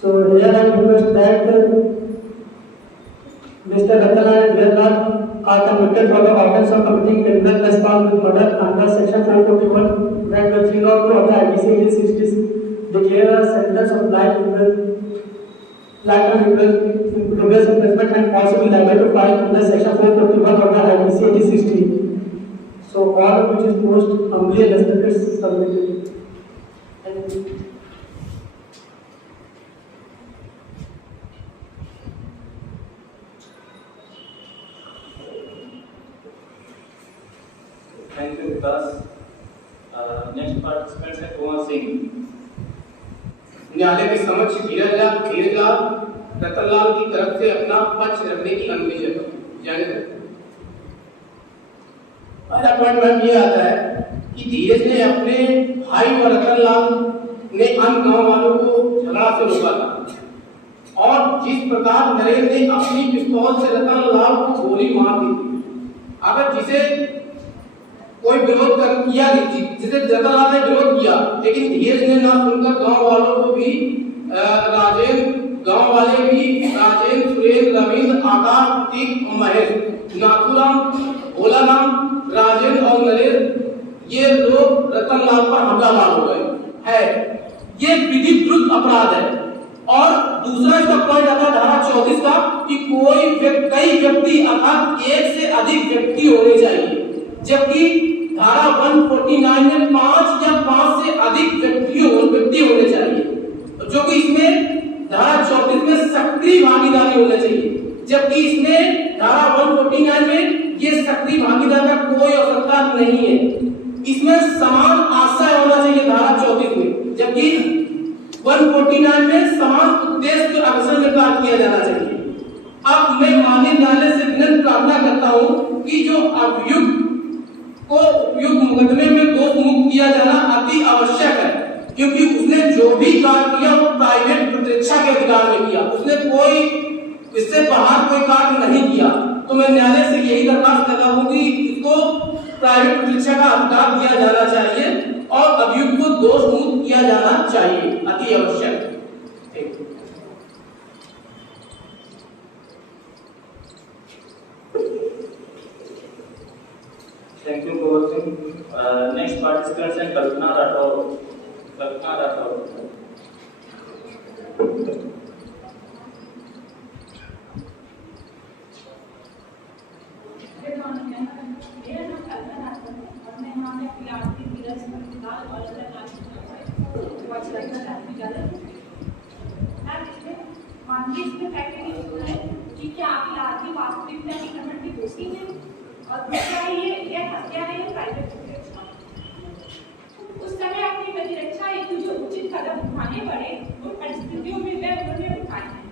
So here I request that Mr. Ratan and Dhirlal are convicted for the offence of committing criminal trespass with murder under section 441 and the 302 of the IPC 60 declare a sentence of life imprisonment and possible liable to file under section 441 of the IPC 60. So all which is most humbly and respected submitted. Thank you. Thank you Vikas. Next participant है कुंवर सिंह। न्यायालय के समक्ष धीरजलाल रतनलाल की तरफ से अपना पक्ष रखने की अनुमति है। पहला पॉइंट मैम ये आता है कि धीरज ने अपने भाई व रतनलाल ने अन्य गांव वालों को झगड़ा से रोका था और जिस प्रकार नरेंद्र ने अपनी पिस्तौल से रतनलाल को गोली मार दी, अगर जिसे कोई विरोध किया जिसे रतनलाल ने विरोध किया, लेकिन धीरज ने ना सुनकर गांव वालों को भी गांव वाले भी राजेंद्र, सुरेंद्र, रविंद्र, आकाश, प्रतीक और महेश, नाथुराम, भोलाराम, राजेंद्र और नरेश ये लोग रतनलाल पर हमलावर हो गए है। ये विधि विरुद्ध अपराध है। और दूसरा इसका पॉइंट आता है धारा 34 का कि कई व्यक्ति अर्थात एक से अधिक व्यक्ति होने चाहिए, जबकि धारा 149 में 5 या 5 से अधिक व्यक्ति होने चाहिए, जो कि इसमें धारा 34 में सक्रिय भागीदारी होना चाहिए, जबकि इसमें धारा 149 में ये सक्रिय भागीदारी का कोई आवश्यकता नहीं है। इसमें समान आशय होना चाहिए धारा 34 में, जबकि 149 में समान उद्देश्य के अवसर में कार्य किया जाना चाहिए। अब मैं माननीय न्यायालय से विनम्र प्रार्थना करता हूं कि जो अभियुक्त को उपयुक्त मुकदमे में दोष मुक्त किया जाना अति आवश्यक है, क्योंकि उसने जो भी कार्य किया वो प्राइवेट प्रतिरक्षा के अधिकार में किया, उसने कोई इससे बाहर कोई कार्य नहीं किया। तो मैं न्यायालय से यही दरखास्त करता हूँ कि इसको प्राइवेट प्रतिरक्षा का अधिकार दिया जाना चाहिए और अभियुक्त को दोष मुक्त किया जाना चाहिए, अति आवश्यक। थैंक यू गोवर सिंह। नेक्स्ट पार्टिसिपेंट्स हैं कल्पना राठौर। कल्पना राठौर। कि क्या आप की वास्तविकता की घटना की दोषी है और दूसरा ये हत्या है या प्राइवेट प्रतिरक्षा। उस समय अपनी प्रतिरक्षा हेतु जो उचित कदम उठाने पड़े उन परिस्थितियों में वे उन्होंने उठाए हैं।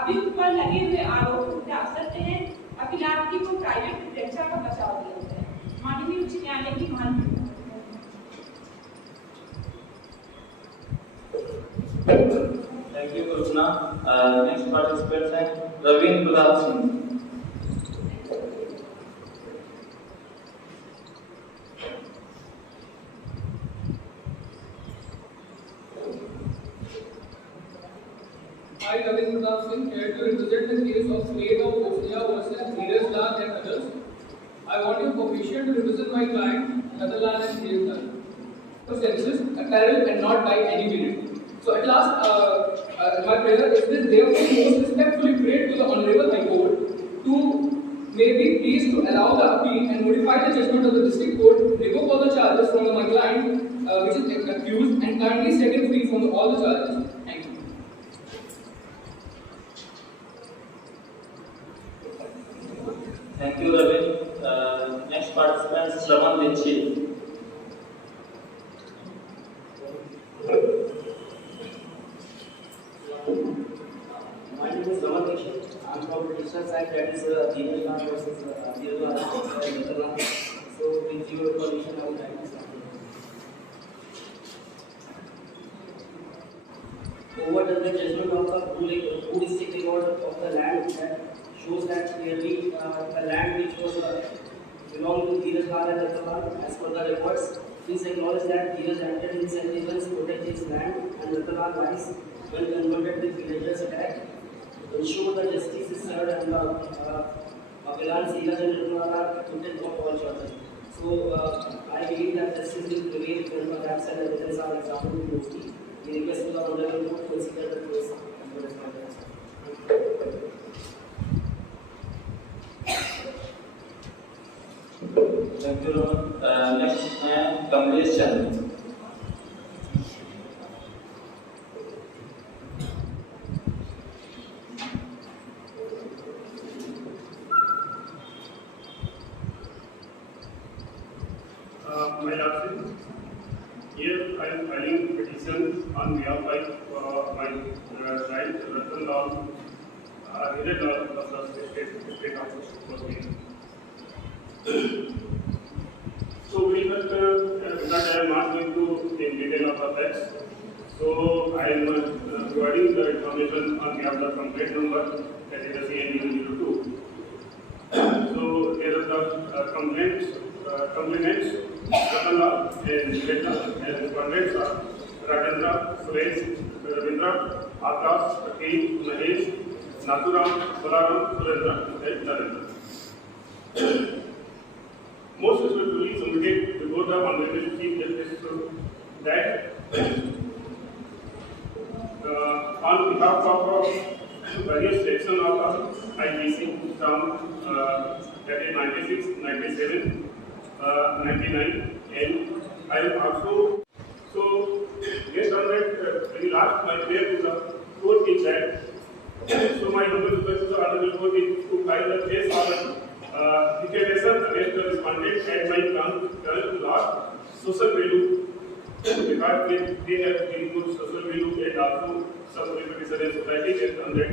अभियुक्त पर लगे हुए आरोप उठा सकते हैं। अभिलाषी को प्राइवेट प्रतिरक्षा का बचाव दिया गया है। माननीय उच्च न्यायालय की माननीय। Thank you Kalpana. Next participants हैं Ravindra Pratap Singh. I, Ravindra Pratap Singh, here to represent the case of State of Bosnia versus Dheeraj Lal and others. I want your permission to represent my client, Ratan Lal and Dheeraj Lal. Senses, apparel and not by any merit. So at last, my prayer is this: therefore, most respectfully pray to the Honorable High Court to may be pleased to allow the appeal and modify the judgment of the District Court, revoke all the charges from my client, which is accused, and kindly set him free from all the charges. Thank you. Thank you, Ravi. Next participant, Shravan Dixit. My name is Shravan Dixit. I am from petitioner side, that is Dheeraj Lal versus Dheeraj Lal and Ratan Lal. So, with your permission, I would like to start. Over the judgment of the who district record of the land that shows that clearly the land which was belonged to Dheeraj Lal and Ratan Lal, as per the records, please acknowledge that Dheeraj acted in self-defense to protect his land, and Ratan Lal lies when confronted with villagers' attack. Ensure the justice is served and the appellants Dheeraj and Ratan Lal are acquitted of all charges. So I believe that justice will prevail when perhaps and evidence are examined closely. We request to the Honorable Court to consider the case under this matter. Thank you, Rohan. Next है कमलेश चंद्र। My last name. Here I am filing petition on behalf of my client Ratan Lal, Dheeraj Lal of the state of Bosnia. So we that I am not going to in detail of the facts. So I am providing the information on behalf of the complaint number, that is the CN002. So there are the complainants Ratan Lal and Dheeraj Lal, and respondents are Rajendra, Suresh, Ravindra, Akash, Akeem, Mahesh, Nathuram, Balaram, Surendra, and Narendra. Most respectfully submitted before the Honorable Chief Justice that on behalf of various sections of IPC from that is 96, 97, 99, and I am also so based on that very last my prayer to the court is that so my humble request to the Honorable Court is to file a case of defamation against the respondent and my current law social value because they have very good social value and also some reputation in society based on that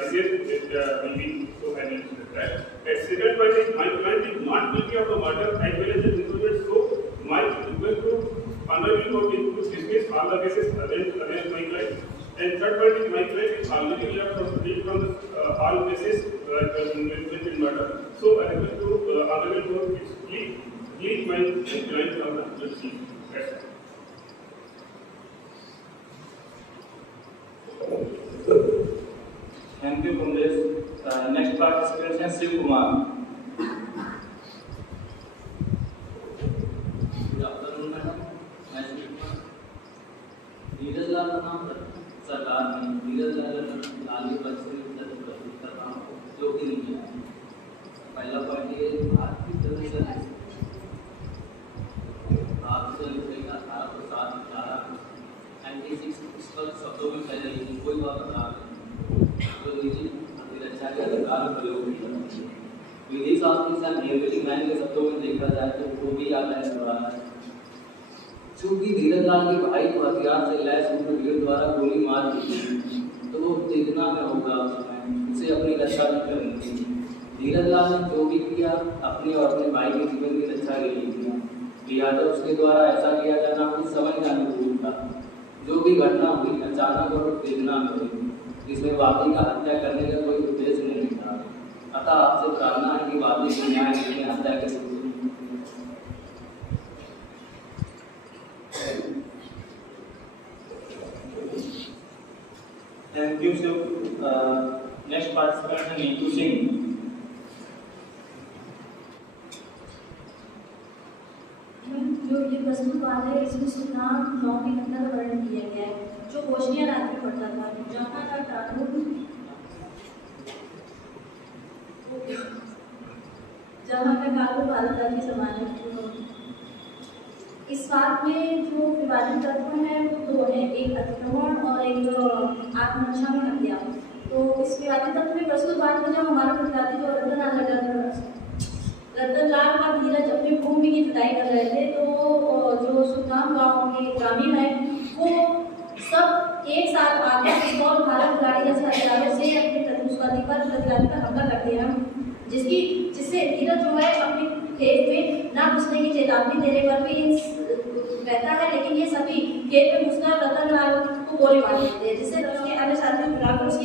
disease that will be so managed. At second point is my client is not guilty of the murder as well as included, so my request to Honorable Court is to dismiss all the cases against my client. And third point is my client is already left from all cases strength of the team. Thank you, Kamlesh. Next participant है Shiv Kumar. Good afternoon, madam. मैं शिव कुमार. धीरज लाल नाम सरकार ने धीरज लाल के बच्चे कर रहा हूँ जो कि नहीं है. पहला पॉइंट ये भारत की तरफ से आप लेकर 1807 96 इस पर शब्दों में फैल रही थी, कोई बात बता तो लीजिए प्रतिरक्षा के अधिकार प्रयोग किया. विधि शास्त्र के साथ नियमित लाइन के शब्दों में देखा जाए तो वो भी आता है दोबारा. चूंकि धीरज लाल के भाई को हथियार से लैस सूत्रवीर द्वारा गोली मार दी तो वो उत्तेजना में होगा, उसे अपनी रक्षा नहीं करनी थी. धीरज लाल ने जो भी किया अपने और अपने भाई के जीवन की रक्षा के लिए किया, लिहाजा उसके द्वारा ऐसा किया जाना कुछ समझ का अनुकूल था. जो भी घटना हुई अचानक और उत्तेजना में हुई, इसमें वादी का हत्या करने का कोई उद्देश्य नहीं था. अतः आपसे प्रार्थना है कि वादी को न्याय देने हत्या के Thank you, Shiv. Next participant है नीतू सिंह. जो ये प्रस्तुतवाद है इसमें सुनाम 9 के अंदर वर्णन किया गया है जो होशनिया रात में पढ़ता था. जहाँ का कानून भारत राज्य समान है. इस बात में जो विवादित तत्व है वो दो है, एक अतिक्रमण और एक आत्मरक्षा में हत्या. तो इस विवादित तत्व में प्रस्तुतवाद में जब हमारा प्रतिवादी जो रतन लाल का धीरज अपनी भूमि की जुताई कर रहे थे तो जो सुल्तान गांव के ग्रामीण है वो सब एक साथ आकर पिस्तौल भारत गाड़ी जैसे हथियारों से अपने प्रतिस्पर्धी पर हमला करते हैं, जिससे धीरज जो है अपने खेत में ना घुसने की चेतावनी देने पर भी रहता है, लेकिन ये सभी खेत में घुसकर रतन लाल को गोली मार देते हैं, जिससे उसके अन्य साथियों बुलाकर उस पर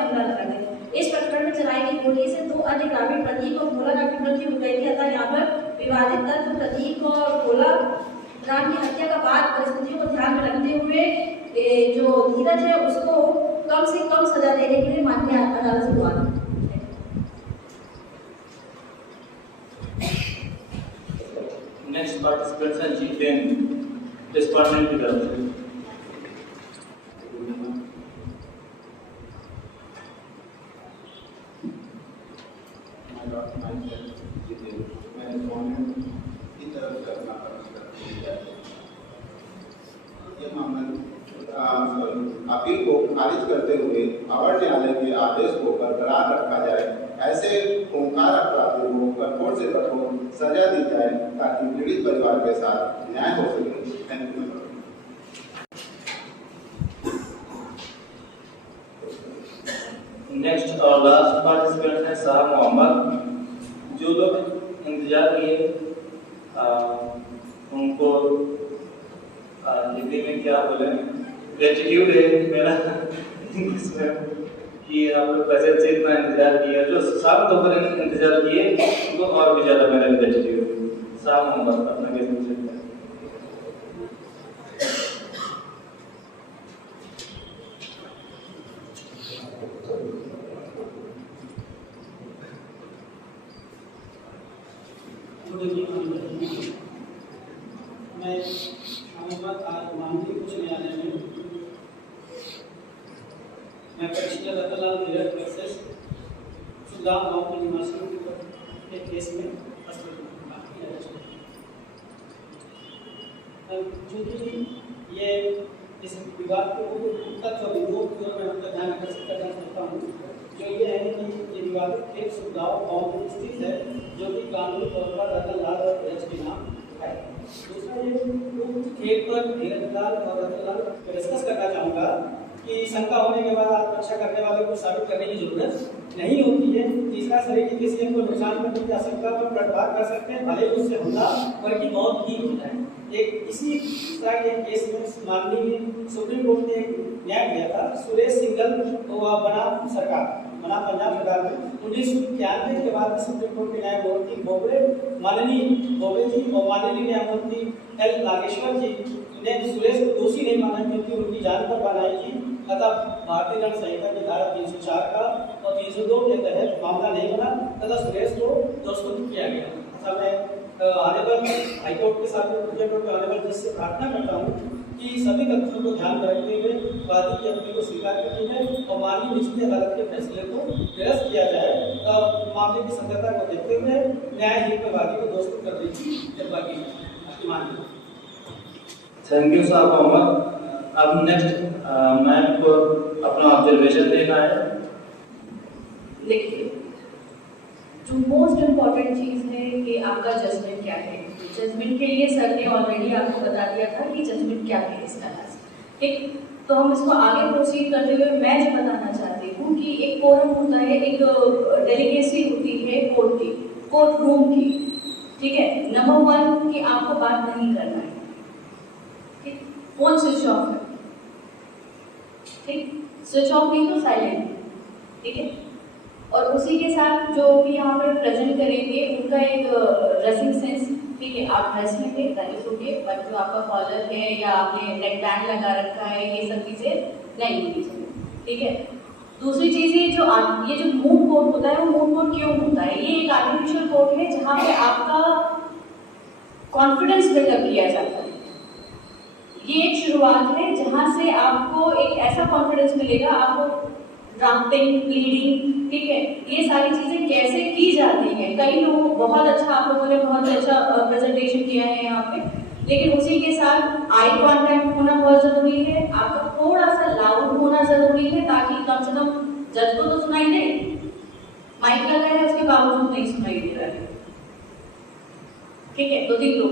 हमला करते हैं. इस प्रकरण में चलाई गई गोली से 2 अन्य ग्रामीण प्रतीक और भोला राम की मृत्यु हो गई थी. अतः यहाँ पर विवादित तत्व प्रतीक और भोला राम की हत्या का बाद परिस्थितियों को ध्यान में रखते हुए जो धीरज है उसको कम से कम सजा देने के लिए मान्य अदालत से हुआ. नेक्स्ट पार्टिसिपेंट है जीतेन डिपार्टमेंट की तरफ से. अपील को खारिज करते हुए अवर न्यायालय के आदेश को बरकरार रखा जाए. ऐसे खूंखार अपराधियों को कठोर से कठोर सजा दी जाए ताकि पीड़ित परिवार के साथ न्याय हो सके. Thank you. नेक्स्ट और लास्ट पार्टिसिपेंट है शाह मोहम्मद. जो लोग इंतजार किए उनको हिंदी में क्या बोले, ग्रेटिट्यूड है मेरा इंग्लिश में कि आप लोग वैसे से इतना इंतजार किया, जो साबित होकर इंतजार किए उनको और भी ज़्यादा मेरा ग्रेटिट्यूड. शाह मोहम्मद अपना कैसे पूछ सकते हैं? मैं मोहम्मद आज माननीय उच्च न्यायालय में मैं कमिश्नर रतनलाल धीरज वर्सेस सुल्तान गांव के निवासियों के केस में चूँकि ये इस विवाद को तथ्य और विरोध की ओर मैं आपका ध्यान आकर्षित करना चाहता हूँ. जो ये है कि ये विवादित खेत सुलगांव गाँव में स्थित है जो कि कानूनी तौर पर रतनलाल और धीरज के नाम है. दूसरा ये खेत पर धीरज लाल और रतनलाल डिस्कस करना चाहूँगा कि शंका होने के बाद आत्मरक्षा करने वाले को साबित करने की जरूरत नहीं होती है. तीसरा शरीर की किसी को नुकसान करने की आशंका पर प्रतिवाद कर सकते हैं, भले ही उससे हमला बल्कि मौत ही हो जाए. एक इसी तरह के केस में माननीय सुप्रीम कोर्ट ने एक न्याय दिया था। सुरेश सिंघल बनाम सरकार, बनाम पंजाब सरकार में 1991 के बाद सुप्रीम कोर्ट के न्यायमूर्ति माननीय बोबड़े जी और माननीय न्यायमूर्ति एल नागेश्वर जी ने सुरेश को दोषी नहीं माना क्योंकि उनकी जान पर बनाई थी। तथा भारतीय दंड संहिता की धारा 304 का और 302 के तहत मामला नहीं बना तथा सुरेश को दोषमुक्त किया गया। समय आने पर हाईकोर्ट के साथ आने पर जिससे प्रार्थना करता हूँ कि सभी तथ्यों को ध्यान में रखते हुए वादी की अपील को स्वीकार करनी है और माननीय निचली अदालत के फैसले को निरस्त किया जाए। मामले की संगतता को देखते हुए न्यायहीन में वादी को दोषमुक्त करने की कृपा की आपकी माननीय। थैंक यू साहब मोहम्मद। अब नेक्स्ट मैम को अपना ऑब्जर्वेशन देना है। देखिए, जो मोस्ट इम्पॉर्टेंट चीज़ है कि आपका जजमेंट क्या है। जजमेंट के लिए सर ने ऑलरेडी आपको बता दिया था कि जजमेंट क्या है इसका। ठीक, तो हम इसको आगे प्रोसीड करते हुए मैं जो बताना चाहती हूँ कि एक कोरम होता है, एक डेलीगेसी होती है कोर्ट की, कोर्ट रूम की। ठीक है, नंबर 1 कि आपको बात नहीं करना है, ठीक, फोन स्विच ऑफ है, ठीक, स्विच ऑफ नहीं तो साइलेंट, ठीक है। और उसी के साथ जो भी यहाँ पर प्रेजेंट करेंगे उनका एक ड्रेसिंग सेंस, ठीक है, आप ड्रेस में थे दैट ओके, बट जो आपका कॉलर है या आपने नेक बैंड लगा रखा है ये सब चीज़ें नहीं होनी चाहिए, ठीक है। दूसरी चीज़ ये जो मूड कोर्ट होता है वो मूड कोर्ट क्यों होता है? ये एक आर्टिफिशियल कोर्ट है जहाँ पे आपका कॉन्फिडेंस बिल्डअप किया जाता है। ये एक शुरुआत है जहाँ से आपको एक ऐसा कॉन्फिडेंस मिलेगा, आपको ड्राफ्टिंग, प्लीडिंग, ठीक है, ये सारी चीज़ें कैसे की जाती हैं। कई लोग बहुत अच्छा, आप लोगों ने बहुत अच्छा प्रेजेंटेशन किया है यहाँ पे, लेकिन उसी के साथ आई कॉन्टैक्ट होना बहुत ज़रूरी है, आपका थोड़ा सा लाउड होना ज़रूरी है ताकि कम से कम जज को तो सुनाई दे। माइक लगा है उसके बावजूद नहीं सुनाई दे रहा है, ठीक है, तो देख लो।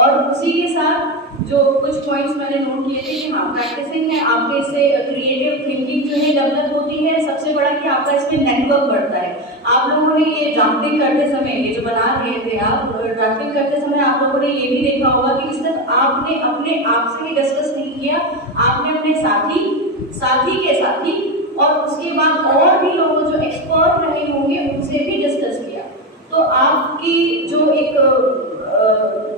और उसी के साथ जो कुछ पॉइंट्स मैंने नोट किए थे कि हाँ प्रैक्टिसिंग है, आपके इससे क्रिएटिव थिंकिंग जो है डेवलप होती है। सबसे बड़ा कि आपका इसमें नेटवर्क बढ़ता है। आप लोगों ने ये ड्राफ्टिंग करते समय, ये जो बना रहे थे आप, ड्राफ्टिंग करते समय आप लोगों ने ये भी देखा होगा कि इस तक आपने अपने आप से ही डिस्कस नहीं किया, आपने अपने साथी के साथी और उसके बाद और भी लोग जो एक्सपर्ट रहे होंगे उनसे भी डिस्कस किया। तो आपकी जो एक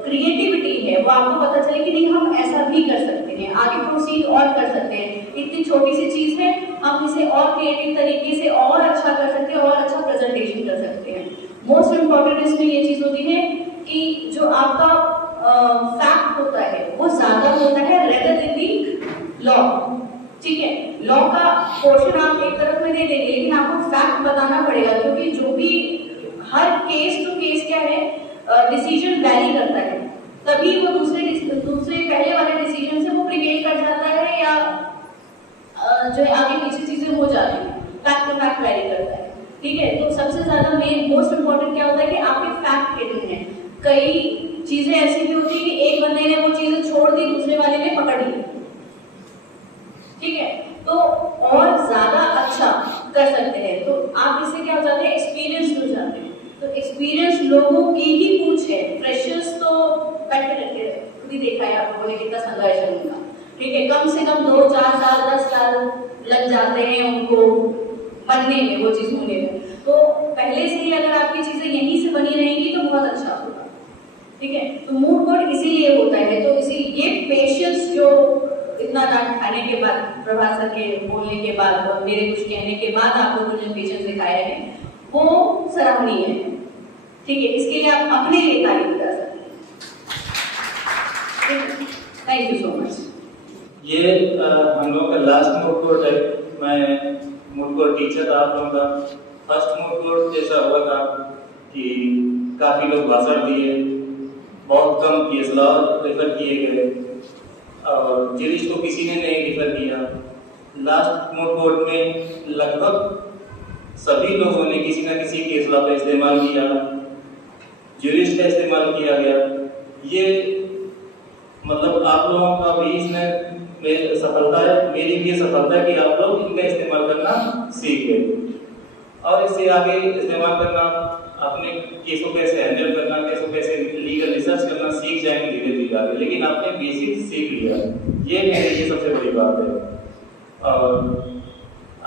क्रिएटिविटी है वो आपको पता चले कि नहीं हम ऐसा भी कर सकते हैं, आगे प्रोसीड और कर सकते हैं। इतनी छोटी सी चीज़ है, हम इसे और क्रिएटिव तरीके से और अच्छा कर सकते हैं और अच्छा प्रेजेंटेशन कर सकते हैं। मोस्ट इम्पॉर्टेंट इसमें ये चीज़ होती है कि जो आपका फैक्ट होता है वो ज़्यादा होता है रेदर देन दी लॉ, ठीक है। लॉ का पोर्शन आप एक तरफ में दे देंगे लेकिन आपको फैक्ट बताना पड़ेगा, क्योंकि जो भी हर केस टू केस क्या है डिसीजन वैरी करता है, तभी वो दूसरे पहले वाले डिसीजन से वो प्रिवेल कर जाता है या जो आगे पीछे चीजें हो जाती हैं, फैक्ट टू फैक्ट वैरी करता है, ठीक है। तो सबसे ज्यादा मेन मोस्ट इम्पोर्टेंट क्या होता है कि आपके फैक्ट कितने हैं। कई चीजें ऐसी भी होती है कि एक बंदे ने वो चीजें छोड़ दी, दूसरे वाले ने पकड़ ली, ठीक है, तो और ज्यादा अच्छा कर सकते हैं। तो आप इससे क्या हो जाते हैं, एक्सपीरियंस हो जाते हैं। तो एक्सपीरियंस लोगों की ही पूछ है, फ्रेशर्स तो बैठे रहते हैं, खुद ही देखा है आप लोगों ने कितना संघर्ष है उनका, ठीक है। कम से कम 2, 4 साल 10 साल लग जाते हैं उनको बनने में, वो चीज़ होने में। तो पहले से ही अगर आपकी चीज़ें यहीं से बनी रहेंगी तो बहुत अच्छा होगा, ठीक है। तो मूड कोड इसीलिए होता है। तो इसी ये पेशेंस जो इतना डांट खाने के बाद, प्रभात सर के बोलने के बाद और मेरे कुछ कहने के बाद आप लोगों ने पेशेंस दिखाया है वो सराहनीय है, ठीक है। इसके लिए आप अपने लिए तारीफ कर सकते हैं। Thank you so much. ये हम लोगों का लास्ट मूड कोर्ट है। मैं मूड कोर्ट टीचर था आप लोगों का। फर्स्ट मूड कोर्ट जैसा हुआ था कि काफ़ी लोग भाषण दिए, बहुत कम केस लॉ रेफर किए गए और जरिश को किसी ने नहीं रेफर किया। लास्ट मूड कोर्ट में लगभग सभी लोगों ने किसी न किसी केस लॉ का इस्तेमाल किया, ज्यूरिस्ट का इस्तेमाल किया गया। ये मतलब आप लोगों का भी इसमें सफलता है, मेरी भी सफलता है कि आप लोग इनका इस्तेमाल करना सीख गए और इससे आगे इस्तेमाल करना अपने केसों कैसे हैंडल करना, केसों कैसे लीगल रिसर्च करना सीख जाएंगे धीरे धीरे आगे, लेकिन आपने बेसिक सीख लिया, ये मेरे लिए सबसे बड़ी बात है। और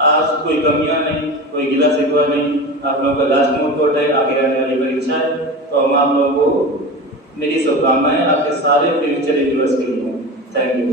आज कोई कमियां नहीं, कोई गिला शिकवा नहीं, आप लोगों का लास्ट मोड है, आगे आने वाली परीक्षा है, तो हम आप लोगों को मेरी शुभकामनाएं आपके सारे फ्यूचर इंटरेस्ट के लिए। Thank you.